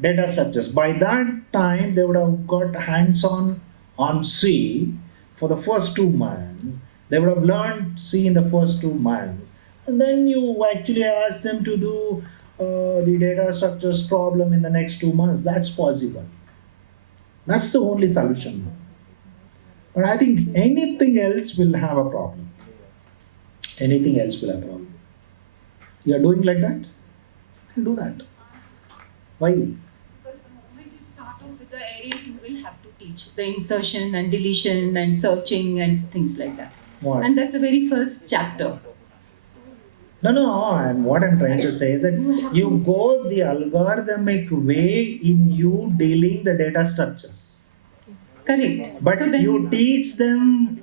data structures. By that time, they would have got hands-on on C for the first 2 months. They would have learned C in the first 2 months. And then you actually ask them to do the data structures problem in the next 2 months. That's possible. That's the only solution. But I think anything else will have a problem. Anything else will have a problem. You are doing like that? You can do that. Why? Because the moment you start off with the areas you will have to teach, the insertion and deletion and searching and things like that. What? And that's the very first chapter. No, and what I'm trying to say is that you go the algorithmic way in you dealing the data structures. Correct. But So then, you teach them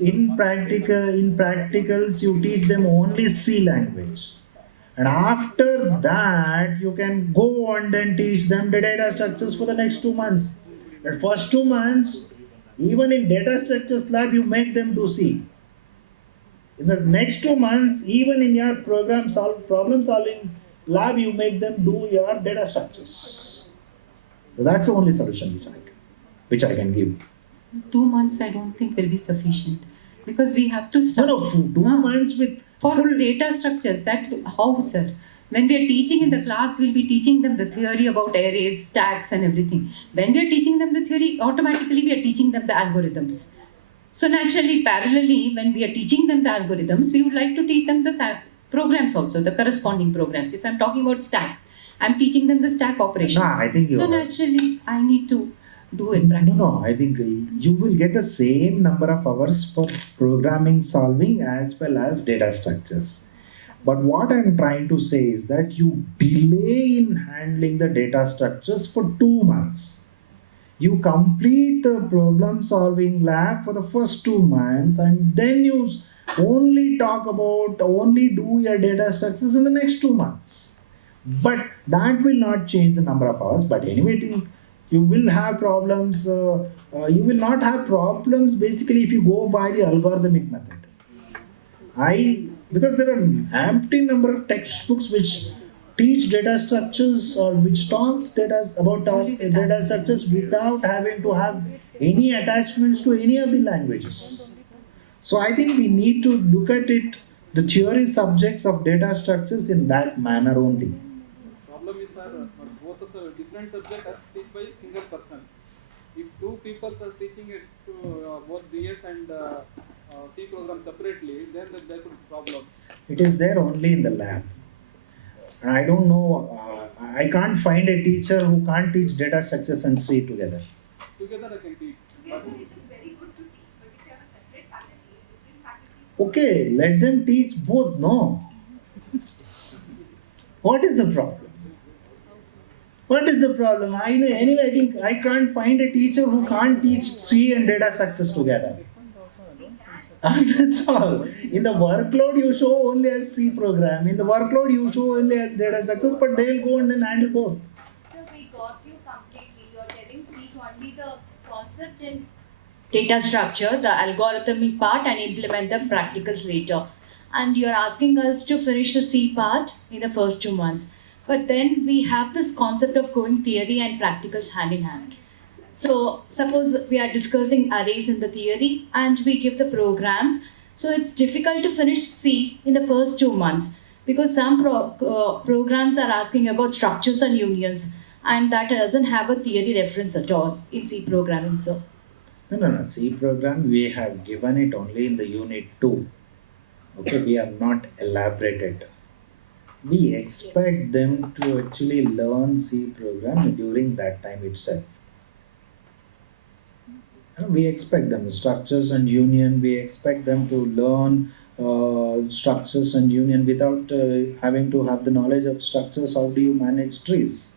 in practicals you teach them only C language, and after that you can go on and teach them the data structures for the next 2 months. But first 2 months, even in data structures lab, you make them do C. In the next 2 months, even in your problem solving lab, you make them do your data structures. So that's the only solution which I can give. 2 months I don't think will be sufficient because we have to start. No, 2 months with For data structures, that how, sir? When we are teaching in the class, we'll be teaching them the theory about arrays, stacks, and everything. When we are teaching them the theory, automatically we are teaching them the algorithms. So naturally, parallelly, when we are teaching them the algorithms, we would like to teach them the programs also, the corresponding programs. If I'm talking about stacks, I'm teaching them the stack operations. I think so naturally, I need to do it practically. No, I think you will get the same number of hours for programming solving as well as data structures. But what I'm trying to say is that you delay in handling the data structures for 2 months. You complete the problem solving lab for the first 2 months, and then you only do your data structures in the next 2 months. But that will not change the number of hours. But anyway, you will have problems. You will not have problems basically if you go by the algorithmic method. Because there are empty number of textbooks which teach data structures or which talks about data structures without having to have any attachments to any of the languages. So I think we need to look at it, the theory subjects of data structures in that manner only. Problem is, sir, both of the different subjects are taught by a single person. If two people are teaching it to both BS and C program separately, then there could be problem. It is there only in the lab. And I don't know, I can't find a teacher who can't teach data structures and C together. Together I can teach. Okay, let them teach both, no. What is the problem? What is the problem? Anyway, I think I can't find a teacher who can't teach C and data structures together. That's all. In the workload, you show only as C program. In the workload, you show only as data structures, but they'll go and then handle both. So we got you completely. You're telling me only the concept in data structure, the algorithmic part, and implement the practicals later. And you're asking us to finish the C part in the first 2 months. But then we have this concept of going theory and practicals hand in hand. So suppose we are discussing arrays in the theory and we give the programs. So it's difficult to finish C in the first 2 months because some programs are asking about structures and unions, and that doesn't have a theory reference at all in C programming, sir. No. C program, we have given it only in the unit 2. Okay, we have not elaborated. We expect them to actually learn C program during that time itself. We expect them, structures and union, we expect them to learn structures and union without having to have the knowledge of structures. How do you manage trees?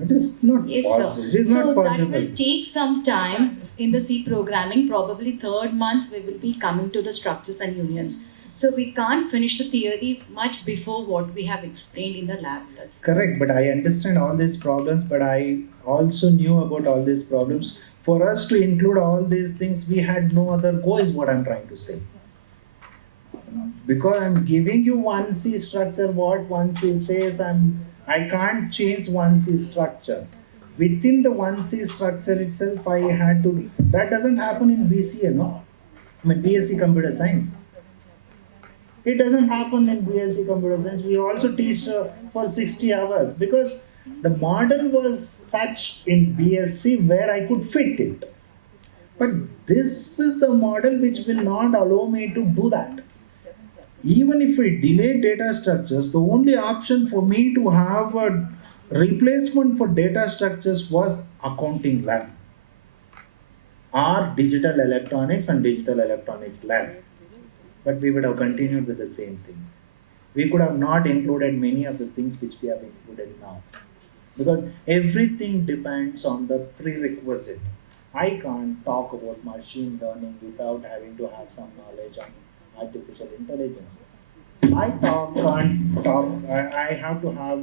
It is not possible. It is not possible. That will take some time in the C programming. Probably third month we will be coming to the structures and unions. So we can't finish the theory much before what we have explained in the lab. That's correct, but I understand all these problems, but I also knew about all these problems. For us to include all these things, we had no other go, is what I'm trying to say. Because I'm giving you one C structure, what one C says, I can't change one C structure. Within the one C structure itself, I had to. That doesn't happen in BCA, no? I mean, B.Sc Computer Science. It doesn't happen in B.Sc Computer Science. We also teach for 60 hours because the model was such in B.Sc where I could fit it. But this is the model which will not allow me to do that. Even if we delay data structures, the only option for me to have a replacement for data structures was accounting lab or digital electronics and digital electronics lab. But we would have continued with the same thing. We could have not included many of the things which we have included now. Because everything depends on the prerequisite. I can't talk about machine learning without having to have some knowledge on artificial intelligence. I have to have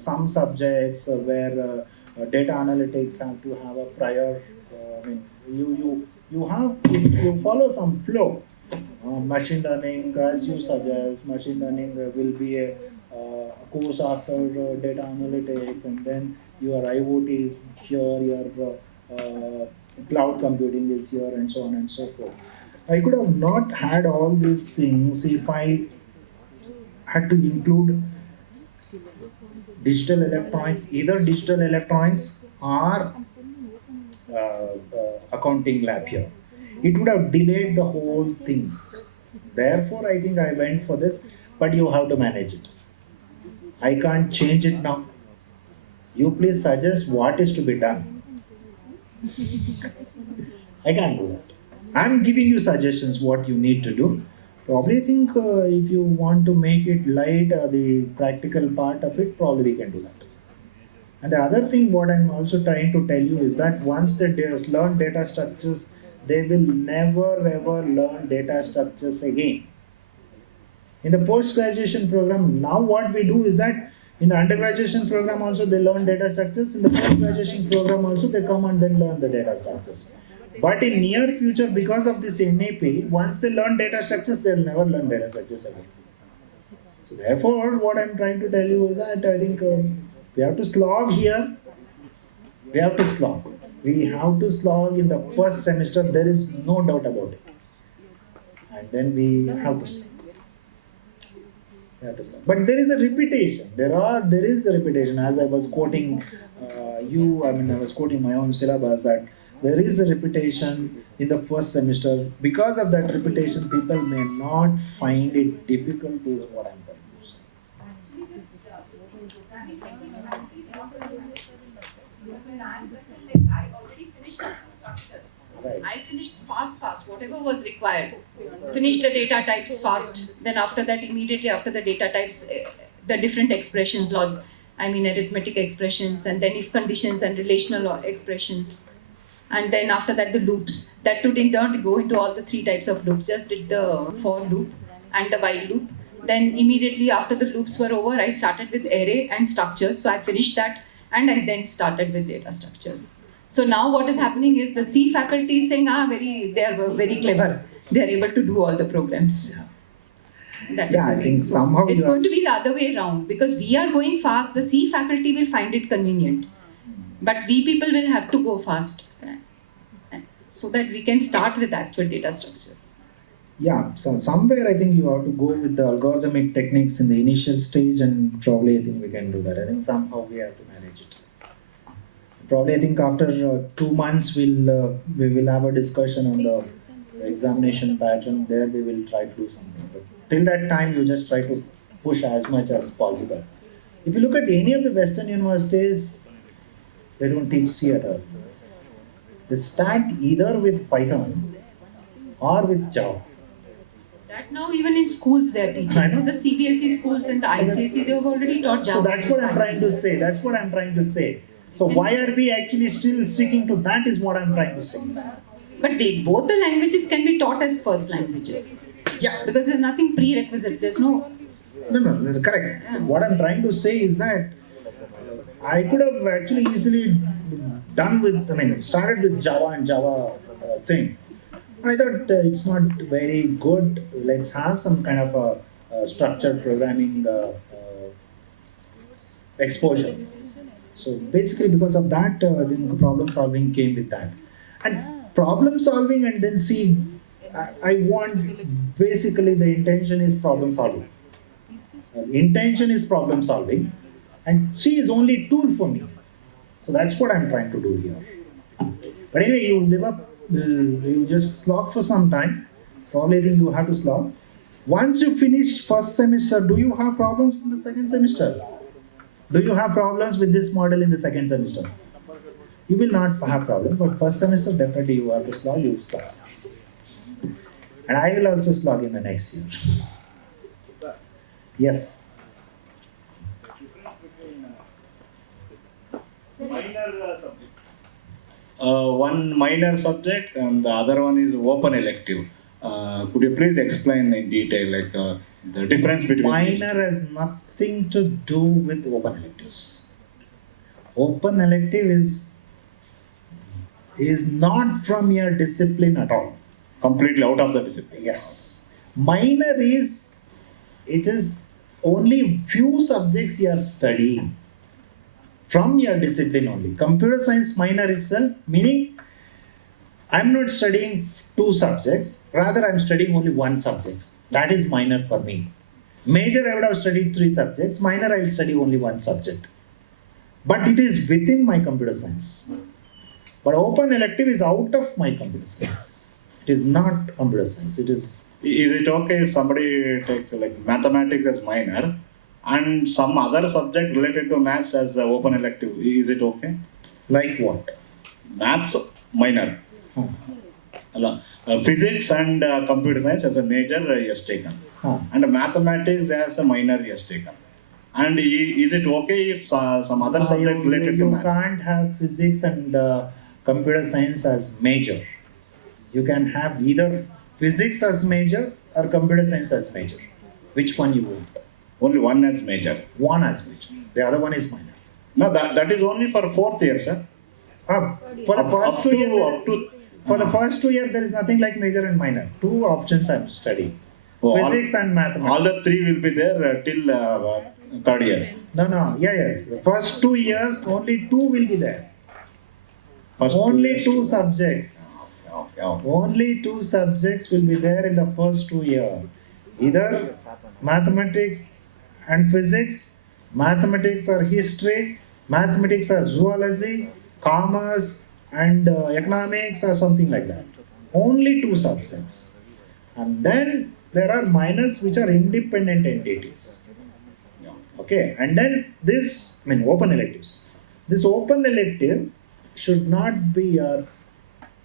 some subjects where data analytics have to have a prior, you follow some flow. Machine learning, as you suggest, machine learning will be a course after data analytics, and then your IoT is here, your cloud computing is here, and so on and so forth. I could have not had all these things if I had to include digital electronics, either digital electronics or accounting lab here. It would have delayed the whole thing. Therefore, I think I went for this, but you have to manage it. I can't change it now. You please suggest what is to be done. I can't do that. I'm giving you suggestions what you need to do. Probably think if you want to make it light, the practical part of it, probably we can do that. And the other thing what I'm also trying to tell you is that once they learn data structures, they will never ever learn data structures again. In the post-graduation program, now what we do is that in the undergraduation program also they learn data structures, in the post-graduation program also they come and then learn the data structures. But in near future, because of this NAP, once they learn data structures, they will never learn data structures again. So therefore, what I'm trying to tell you is that I think we have to slog here. We have to slog. We have to slog in the first semester, there is no doubt about it. And then we have to slog. But there is a repetition. There is a repetition. As I was quoting I was quoting my own syllabus that there is a repetition in the first semester. Because of that repetition, people may not find it difficult, is what I'm telling you. I already finished the two structures. Right. I finished fast, whatever was required. Finished the data types fast. Then after that, immediately after the data types, the different expressions, arithmetic expressions, and then if conditions and relational expressions. And then after that, the loops. That too did not go into all the three types of loops, just did the for loop and the while loop. Then immediately after the loops were over, I started with array and structures. So I finished that, and I then started with data structures. So now what is happening is the C faculty is saying, they are very clever. They are able to do all the programs. I think somehow it's going to be the other way around, because we are going fast. The C faculty will find it convenient, but we people will have to go fast, so that we can start with actual data structures. Yeah, so somewhere I think you have to go with the algorithmic techniques in the initial stage, and probably I think we can do that. I think somehow we have to manage it. Probably I think after 2 months we will have a discussion on the examination pattern. There we will try to do something. But till that time, you just try to push as much as possible. If you look at any of the Western universities, they don't teach C at all. They start either with Python or with Java. That now even in schools they are teaching. The CBSE schools and the ICSE, they have already taught Java. So that's what I'm trying to say. So why are we actually still sticking to that is what I'm trying to say. But both the languages can be taught as first languages. Yeah. Because there's nothing prerequisite. There's no... No, correct. Yeah. What I'm trying to say is that I could have actually easily started with Java and Java thing. I thought it's not very good. Let's have some kind of a structured programming exposure. So basically because of that, the problem solving came with that. And problem solving and then see, I want, basically the intention is problem solving. Intention is problem solving, and C is only tool for me. So that's what I'm trying to do here. But anyway, you just slog for some time. Probably think you have to slog. Once you finish first semester, do you have problems in the second semester? Do you have problems with this model in the second semester? You will not have problems, but first semester definitely you have to slog, you slog. And I will also slog in the next year. Yes. One minor subject and the other one is open elective. Could you please explain in detail the difference between these Minor two? has nothing to do with open electives. Open elective is not from your discipline at all. Completely out of the discipline. Yes. Minor is, it is only few subjects you are studying from your discipline only. Computer science minor itself, meaning I'm not studying two subjects, rather I'm studying only one subject. That is minor for me. Major I would have studied three subjects, minor I will study only one subject. But it is within my computer science. But open elective is out of my computer science. It is not computer science. It is. Is it okay if somebody takes mathematics as minor and some other subject related to maths as open elective? Is it okay? Like what? Maths minor. Physics and computer science as a major he has taken. And mathematics as a minor he has taken. And is it okay if some other subject related to You maths? can't have physics and computer science as major. You can have either physics as major or computer science as major. Which one you want? Only one as major. One as major. The other one is minor. No, that is only for fourth year, sir. For the first 2 years, for the first 2 years, there is nothing like major and minor. Two options I'm studying. Physics and mathematics. All the three will be there till third year. No. Yes. The first 2 years, only two will be there. First only two subjects. Okay. Only two subjects will be there in the first 2 years. Either mathematics and physics, mathematics or history, mathematics or zoology, commerce and economics or something like that. Only two subjects. And then there are minors which are independent entities. Okay, and then open electives. This open elective should not be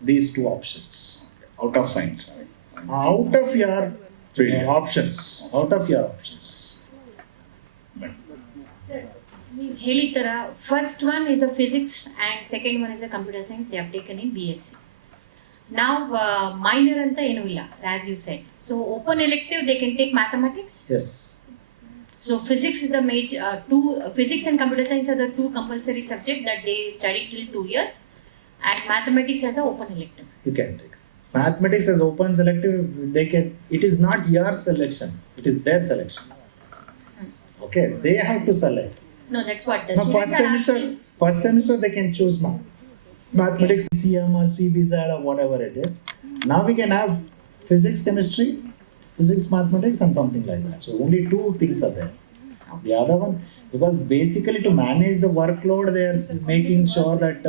these two options. Out of science. Out of your options. Out of your options. ನೀವು ಹೇಳಿದ ಥರ first one is a physics and second one is a computer science they have taken in B.Sc. ನಾವು minor ಅಂತ ಏನೂ ಇಲ್ಲ as you said. So open elective they can take mathematics. Yes. So physics is the major physics and computer science are the two compulsory subjects that they study till 2 years, and mathematics as an open elective. You can take mathematics as open elective. They can. It is not your selection. It is their selection. Okay, they have to select. No, that's what the Now, first semester they can choose mathematics, CM or CBZ or whatever it is. Now we can have physics, chemistry, physics, mathematics and something like that. So only two things are there. The other one, because basically to manage the workload, they are making sure that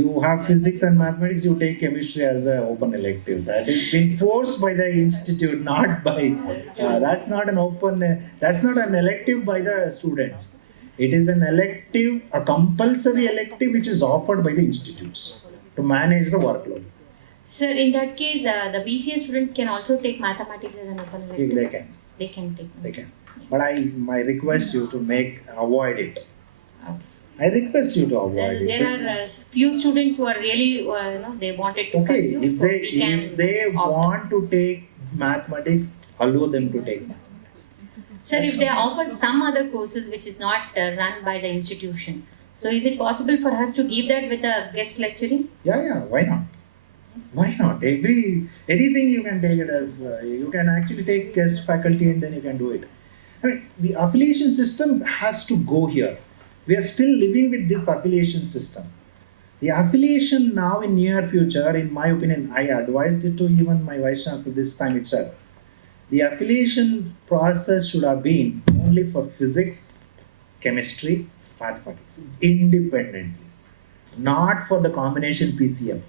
you have physics and mathematics, you take chemistry as an open elective. That is being forced by the institute, not by, that's not an elective by the students. It is an elective, a compulsory elective which is offered by the institutes to manage the workload. Sir, in that case, the BCA students can also take mathematics as an open elective. They can. They can take. They can. But I request you to avoid it. Okay. I request you to avoid it. There are few students who are really, they wanted to Okay, pursue, if so we can they opt. want to take mathematics, allow them to take mathematics. Sir, if they offer some other courses which is not run by the institution, so is it possible for us to give that with a guest lecturing? Yeah, why not? Why not? Anything you can take it as, you can actually take guest faculty and then you can do it. I mean, the affiliation system has to go here. We are still living with this affiliation system. The affiliation now in near future, in my opinion, I advised it to even my Vice Chancellor this time itself. The affiliation process should have been only for physics, chemistry, mathematics, independently, not for the combination PCM.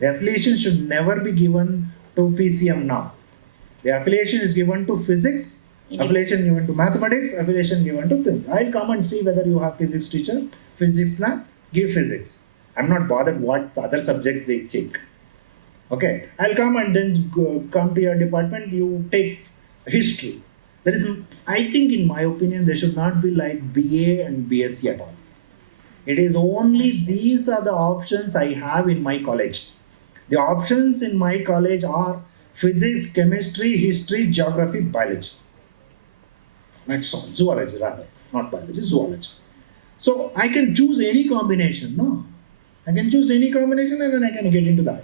The affiliation should never be given to PCM now. The affiliation is given to physics, affiliation given to mathematics, affiliation given to things. I'll come and see whether you have physics teacher, physics lab, give physics. I'm not bothered what other subjects they take. Okay, I'll come and then come to your department, you take history. There is, I think, in my opinion, there should not be like BA and B.Sc at all. It is only these are the options I have in my college. The options in my college are physics, chemistry, history, geography, biology. That's all. Zoology rather, not biology, zoology. So I can choose any combination, no? I can choose any combination and then I can get into that.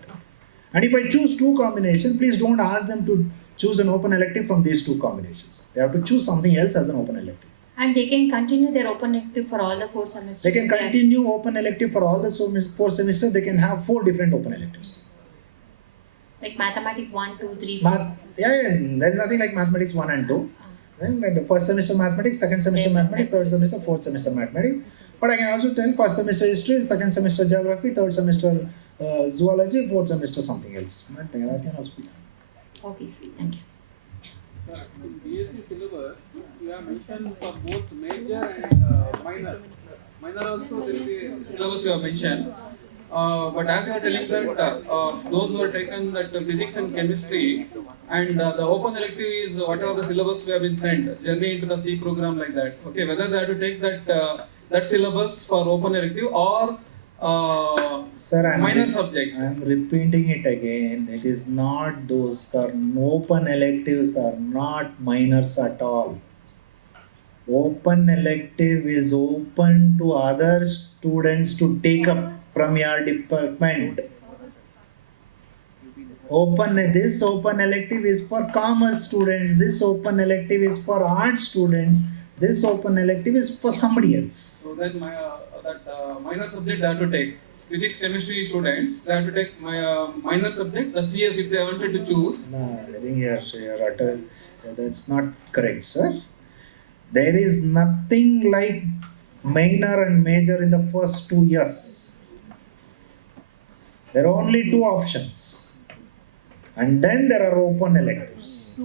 And if I choose two combinations, please don't ask them to choose an open elective from these two combinations. They have to choose something else as an open elective. And they can continue their open elective for all the 4 semesters. They can continue open elective for all the 4 semesters. They can have 4 different open electives. Like mathematics 1, 2, 3. Yeah, there's nothing like mathematics 1 and 2. Then like the first semester mathematics, second semester mathematics, third semester, fourth semester mathematics. But I can also tell first semester history, second semester geography, third semester zoology, fourth semester something else. That can also be done. Okay, thank you. In B.Sc syllabus, you have mentioned for both major and minor. Minor also there is a syllabus you have mentioned. But as you are telling that those who are taken that physics and chemistry and the open elective is whatever the syllabus we have been sent, journey into the C program like that. Okay, whether they have to take that syllabus for open elective or Sir, minor subject. I am repeating it again. It is not those. The open electives are not minors at all. Open elective is open to other students to take up from your department. This open elective is for commerce students. This open elective is for art students. This open elective is for somebody else. So then minor subject they have to take. Physics, chemistry students, they have to take my minor subject, the CS if they wanted to choose. No, I think that's not correct, sir. There is nothing like minor and major in the first 2 years. There are only 2 options. And then there are open electives.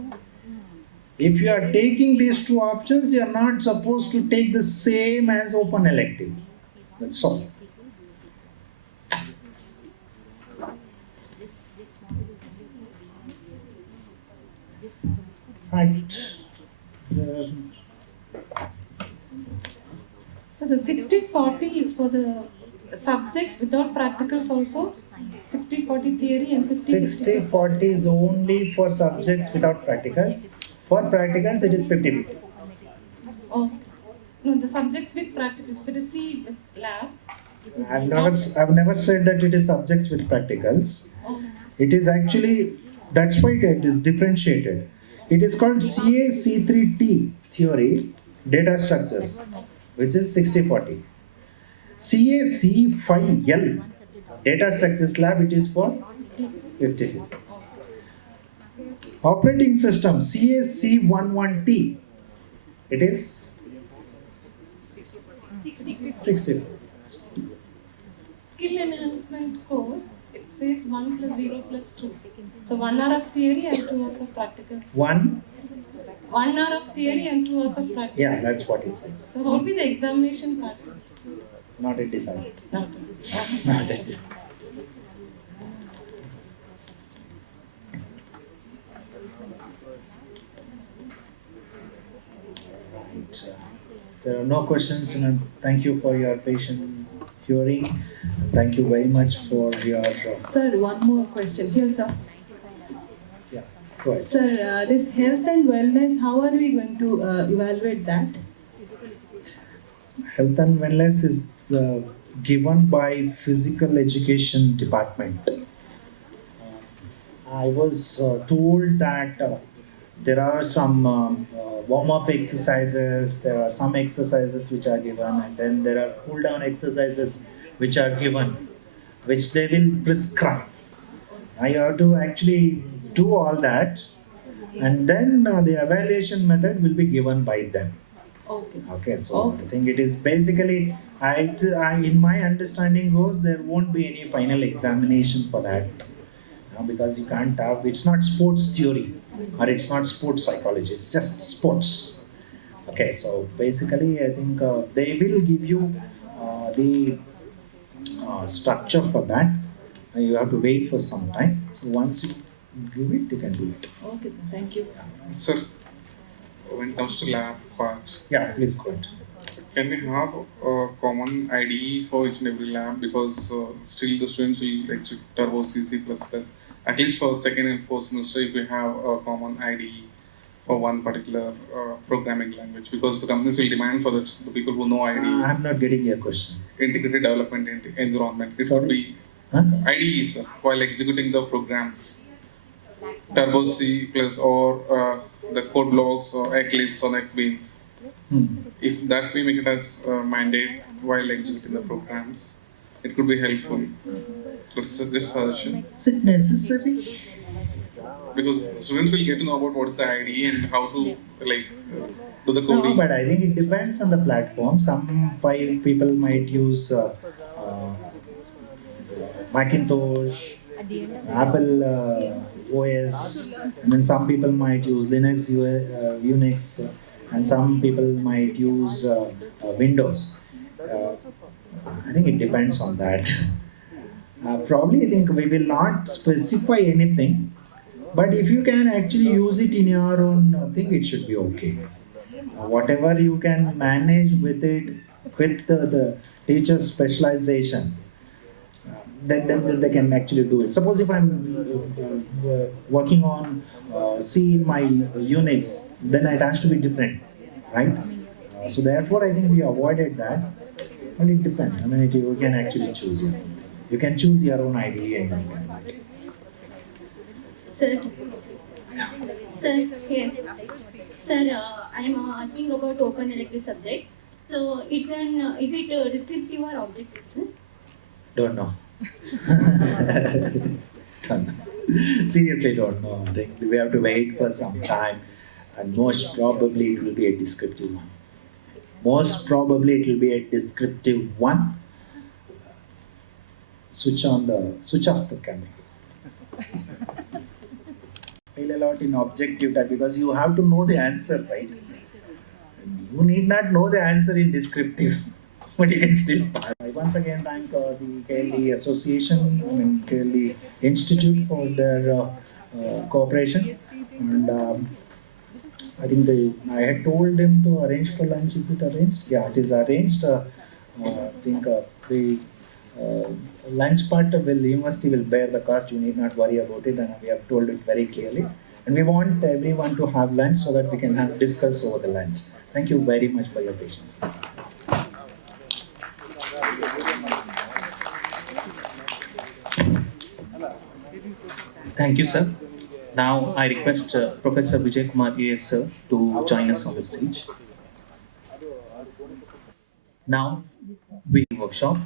If you are taking these 2 options, you are not supposed to take the same as open elective. That's all. Right. So the 60-40 is for the subjects without practicals also? 60-40 theory and 50-50? 60-40 is only for subjects without practicals. For practicals, it is 50-50. Oh, no, the subjects with practicals, for the C with lab. I've never said that it is subjects with practicals. Oh. It is actually, that's why it is differentiated. It is called CA-C3T theory, data structures, which is 60-40. CA-C5L, data structures lab, it is for 50-50. Operating system, CA-C11T, it is 60. Skill enhancement course, it says 1 plus 0 plus 2. So 1 hour of theory and 2 hours of practicals. 1 hour of theory and 2 hours of practicals. Yeah, that's what it says. So how will be the examination pattern? Not yet decided. Not Not yet decided. There are no questions, and thank you for your patient hearing. Thank you very much for your. Sir, one more question here, sir. Yeah, go ahead. Sir, this health and wellness, how are we going to evaluate that? Health and wellness is given by physical education department. I was told that there are some warm-up exercises, there are some exercises which are given, and then there are cool-down exercises which are given, which they will prescribe. Now you have to actually do all that, and then the evaluation method will be given by them. Okay. Okay, so I think it is basically, in my understanding goes, there won't be any final examination for that. Because you can't have, it's not sports theory or it's not sports psychology, it's just sports. Okay, so basically I think they will give you the structure for that. You have to wait for some time. So once you give it, you can do it. Okay, sir. Thank you. Sir, when it comes to lab parts, Yeah, please go ahead. can we have a common IDE for each and every lab? Because still the students will execute Turbo C, C++. At least for second and fourth semester, if we have a common IDE for one particular programming language, because the companies will demand for the people who know IDE. I'm not getting your question. Integrated development environment. It Sorry? would be Huh? IDEs while executing the programs. Turbo C plus or the code blocks or Eclipse or NetBeans. If that we make it as a mandate while executing the programs, it could be helpful. This suggestion. Is it necessary? Because students will get to know about what is the IDE and how to do the coding. No, but I think it depends on the platform. Some people might use Macintosh, Apple OS, and then some people might use Linux, Unix, and some people might use Windows. I think it depends on that. Probably I think we will not specify anything, but if you can actually use it in your own thing, it should be okay. Whatever you can manage with it, with the teacher's specialization, then they can actually do it. Suppose if I'm working on C in my Unix, then it has to be different, right? So therefore, I think we avoided that. But it depends. I mean, you can actually choose your own thing. You can choose your own IDE and then you can do it. Sir, here. Sir, I am asking about open elective subject. So is it descriptive or objective, sir? Don't know. Don't know. Seriously, don't know. I think we have to wait for some time, and most probably it will be a descriptive one. Most probably it will be a descriptive one. Switch off the camera. Fail a lot in objective type because you have to know the answer, right? You need not know the answer in descriptive, but you can still pass. I once again thank the KLE Association, KLE Institute for their cooperation. And I think I had told them to arrange for lunch. Is it arranged? Yeah, it is arranged. I think the lunch part the university will bear the cost. You need not worry about it, and we have told it very clearly. And we want everyone to have lunch so that we can discuss over the lunch. Thank you very much for your patience. Thank you, sir. Now I request Professor Vijay Kumar A.S. sir to join us on the stage. Now we workshop.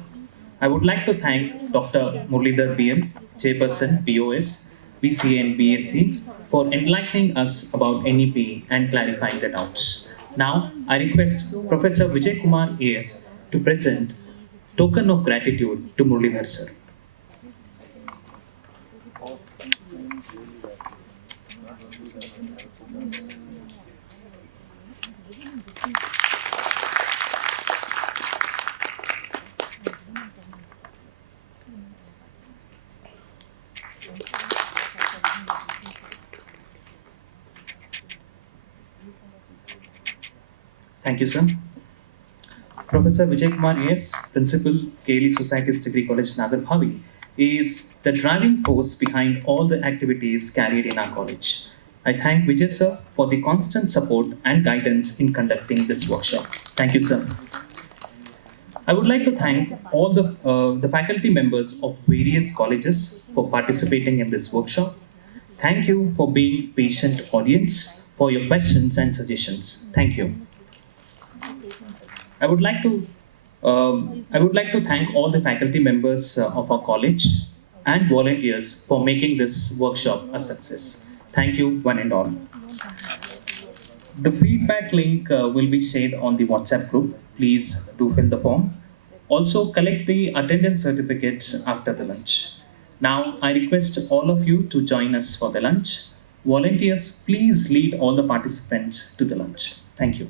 I would like to thank Dr. Muralidhar B.M., Chairperson BOS, BCA and B.Sc for enlightening us about NEP and clarifying the doubts. Now I request Professor Vijay Kumar A.S. to present token of gratitude to Muralidhar sir. Thank you, sir. Professor Vijay Kumar A.S., Principal, KLE Society's Degree College, Nagarabhavi, is the driving force behind all the activities carried in our college. I thank Vijay sir for the constant support and guidance in conducting this workshop. Thank you, sir. I would like to thank all the faculty members of various colleges for participating in this workshop. Thank you for being patient audience for your questions and suggestions. Thank you. I would like to thank all the faculty members of our college and volunteers for making this workshop a success. Thank you, one and all. The feedback link will be shared on the WhatsApp group. Please do fill the form. Also, collect the attendance certificates after the lunch. Now, I request all of you to join us for the lunch. Volunteers, please lead all the participants to the lunch. Thank you.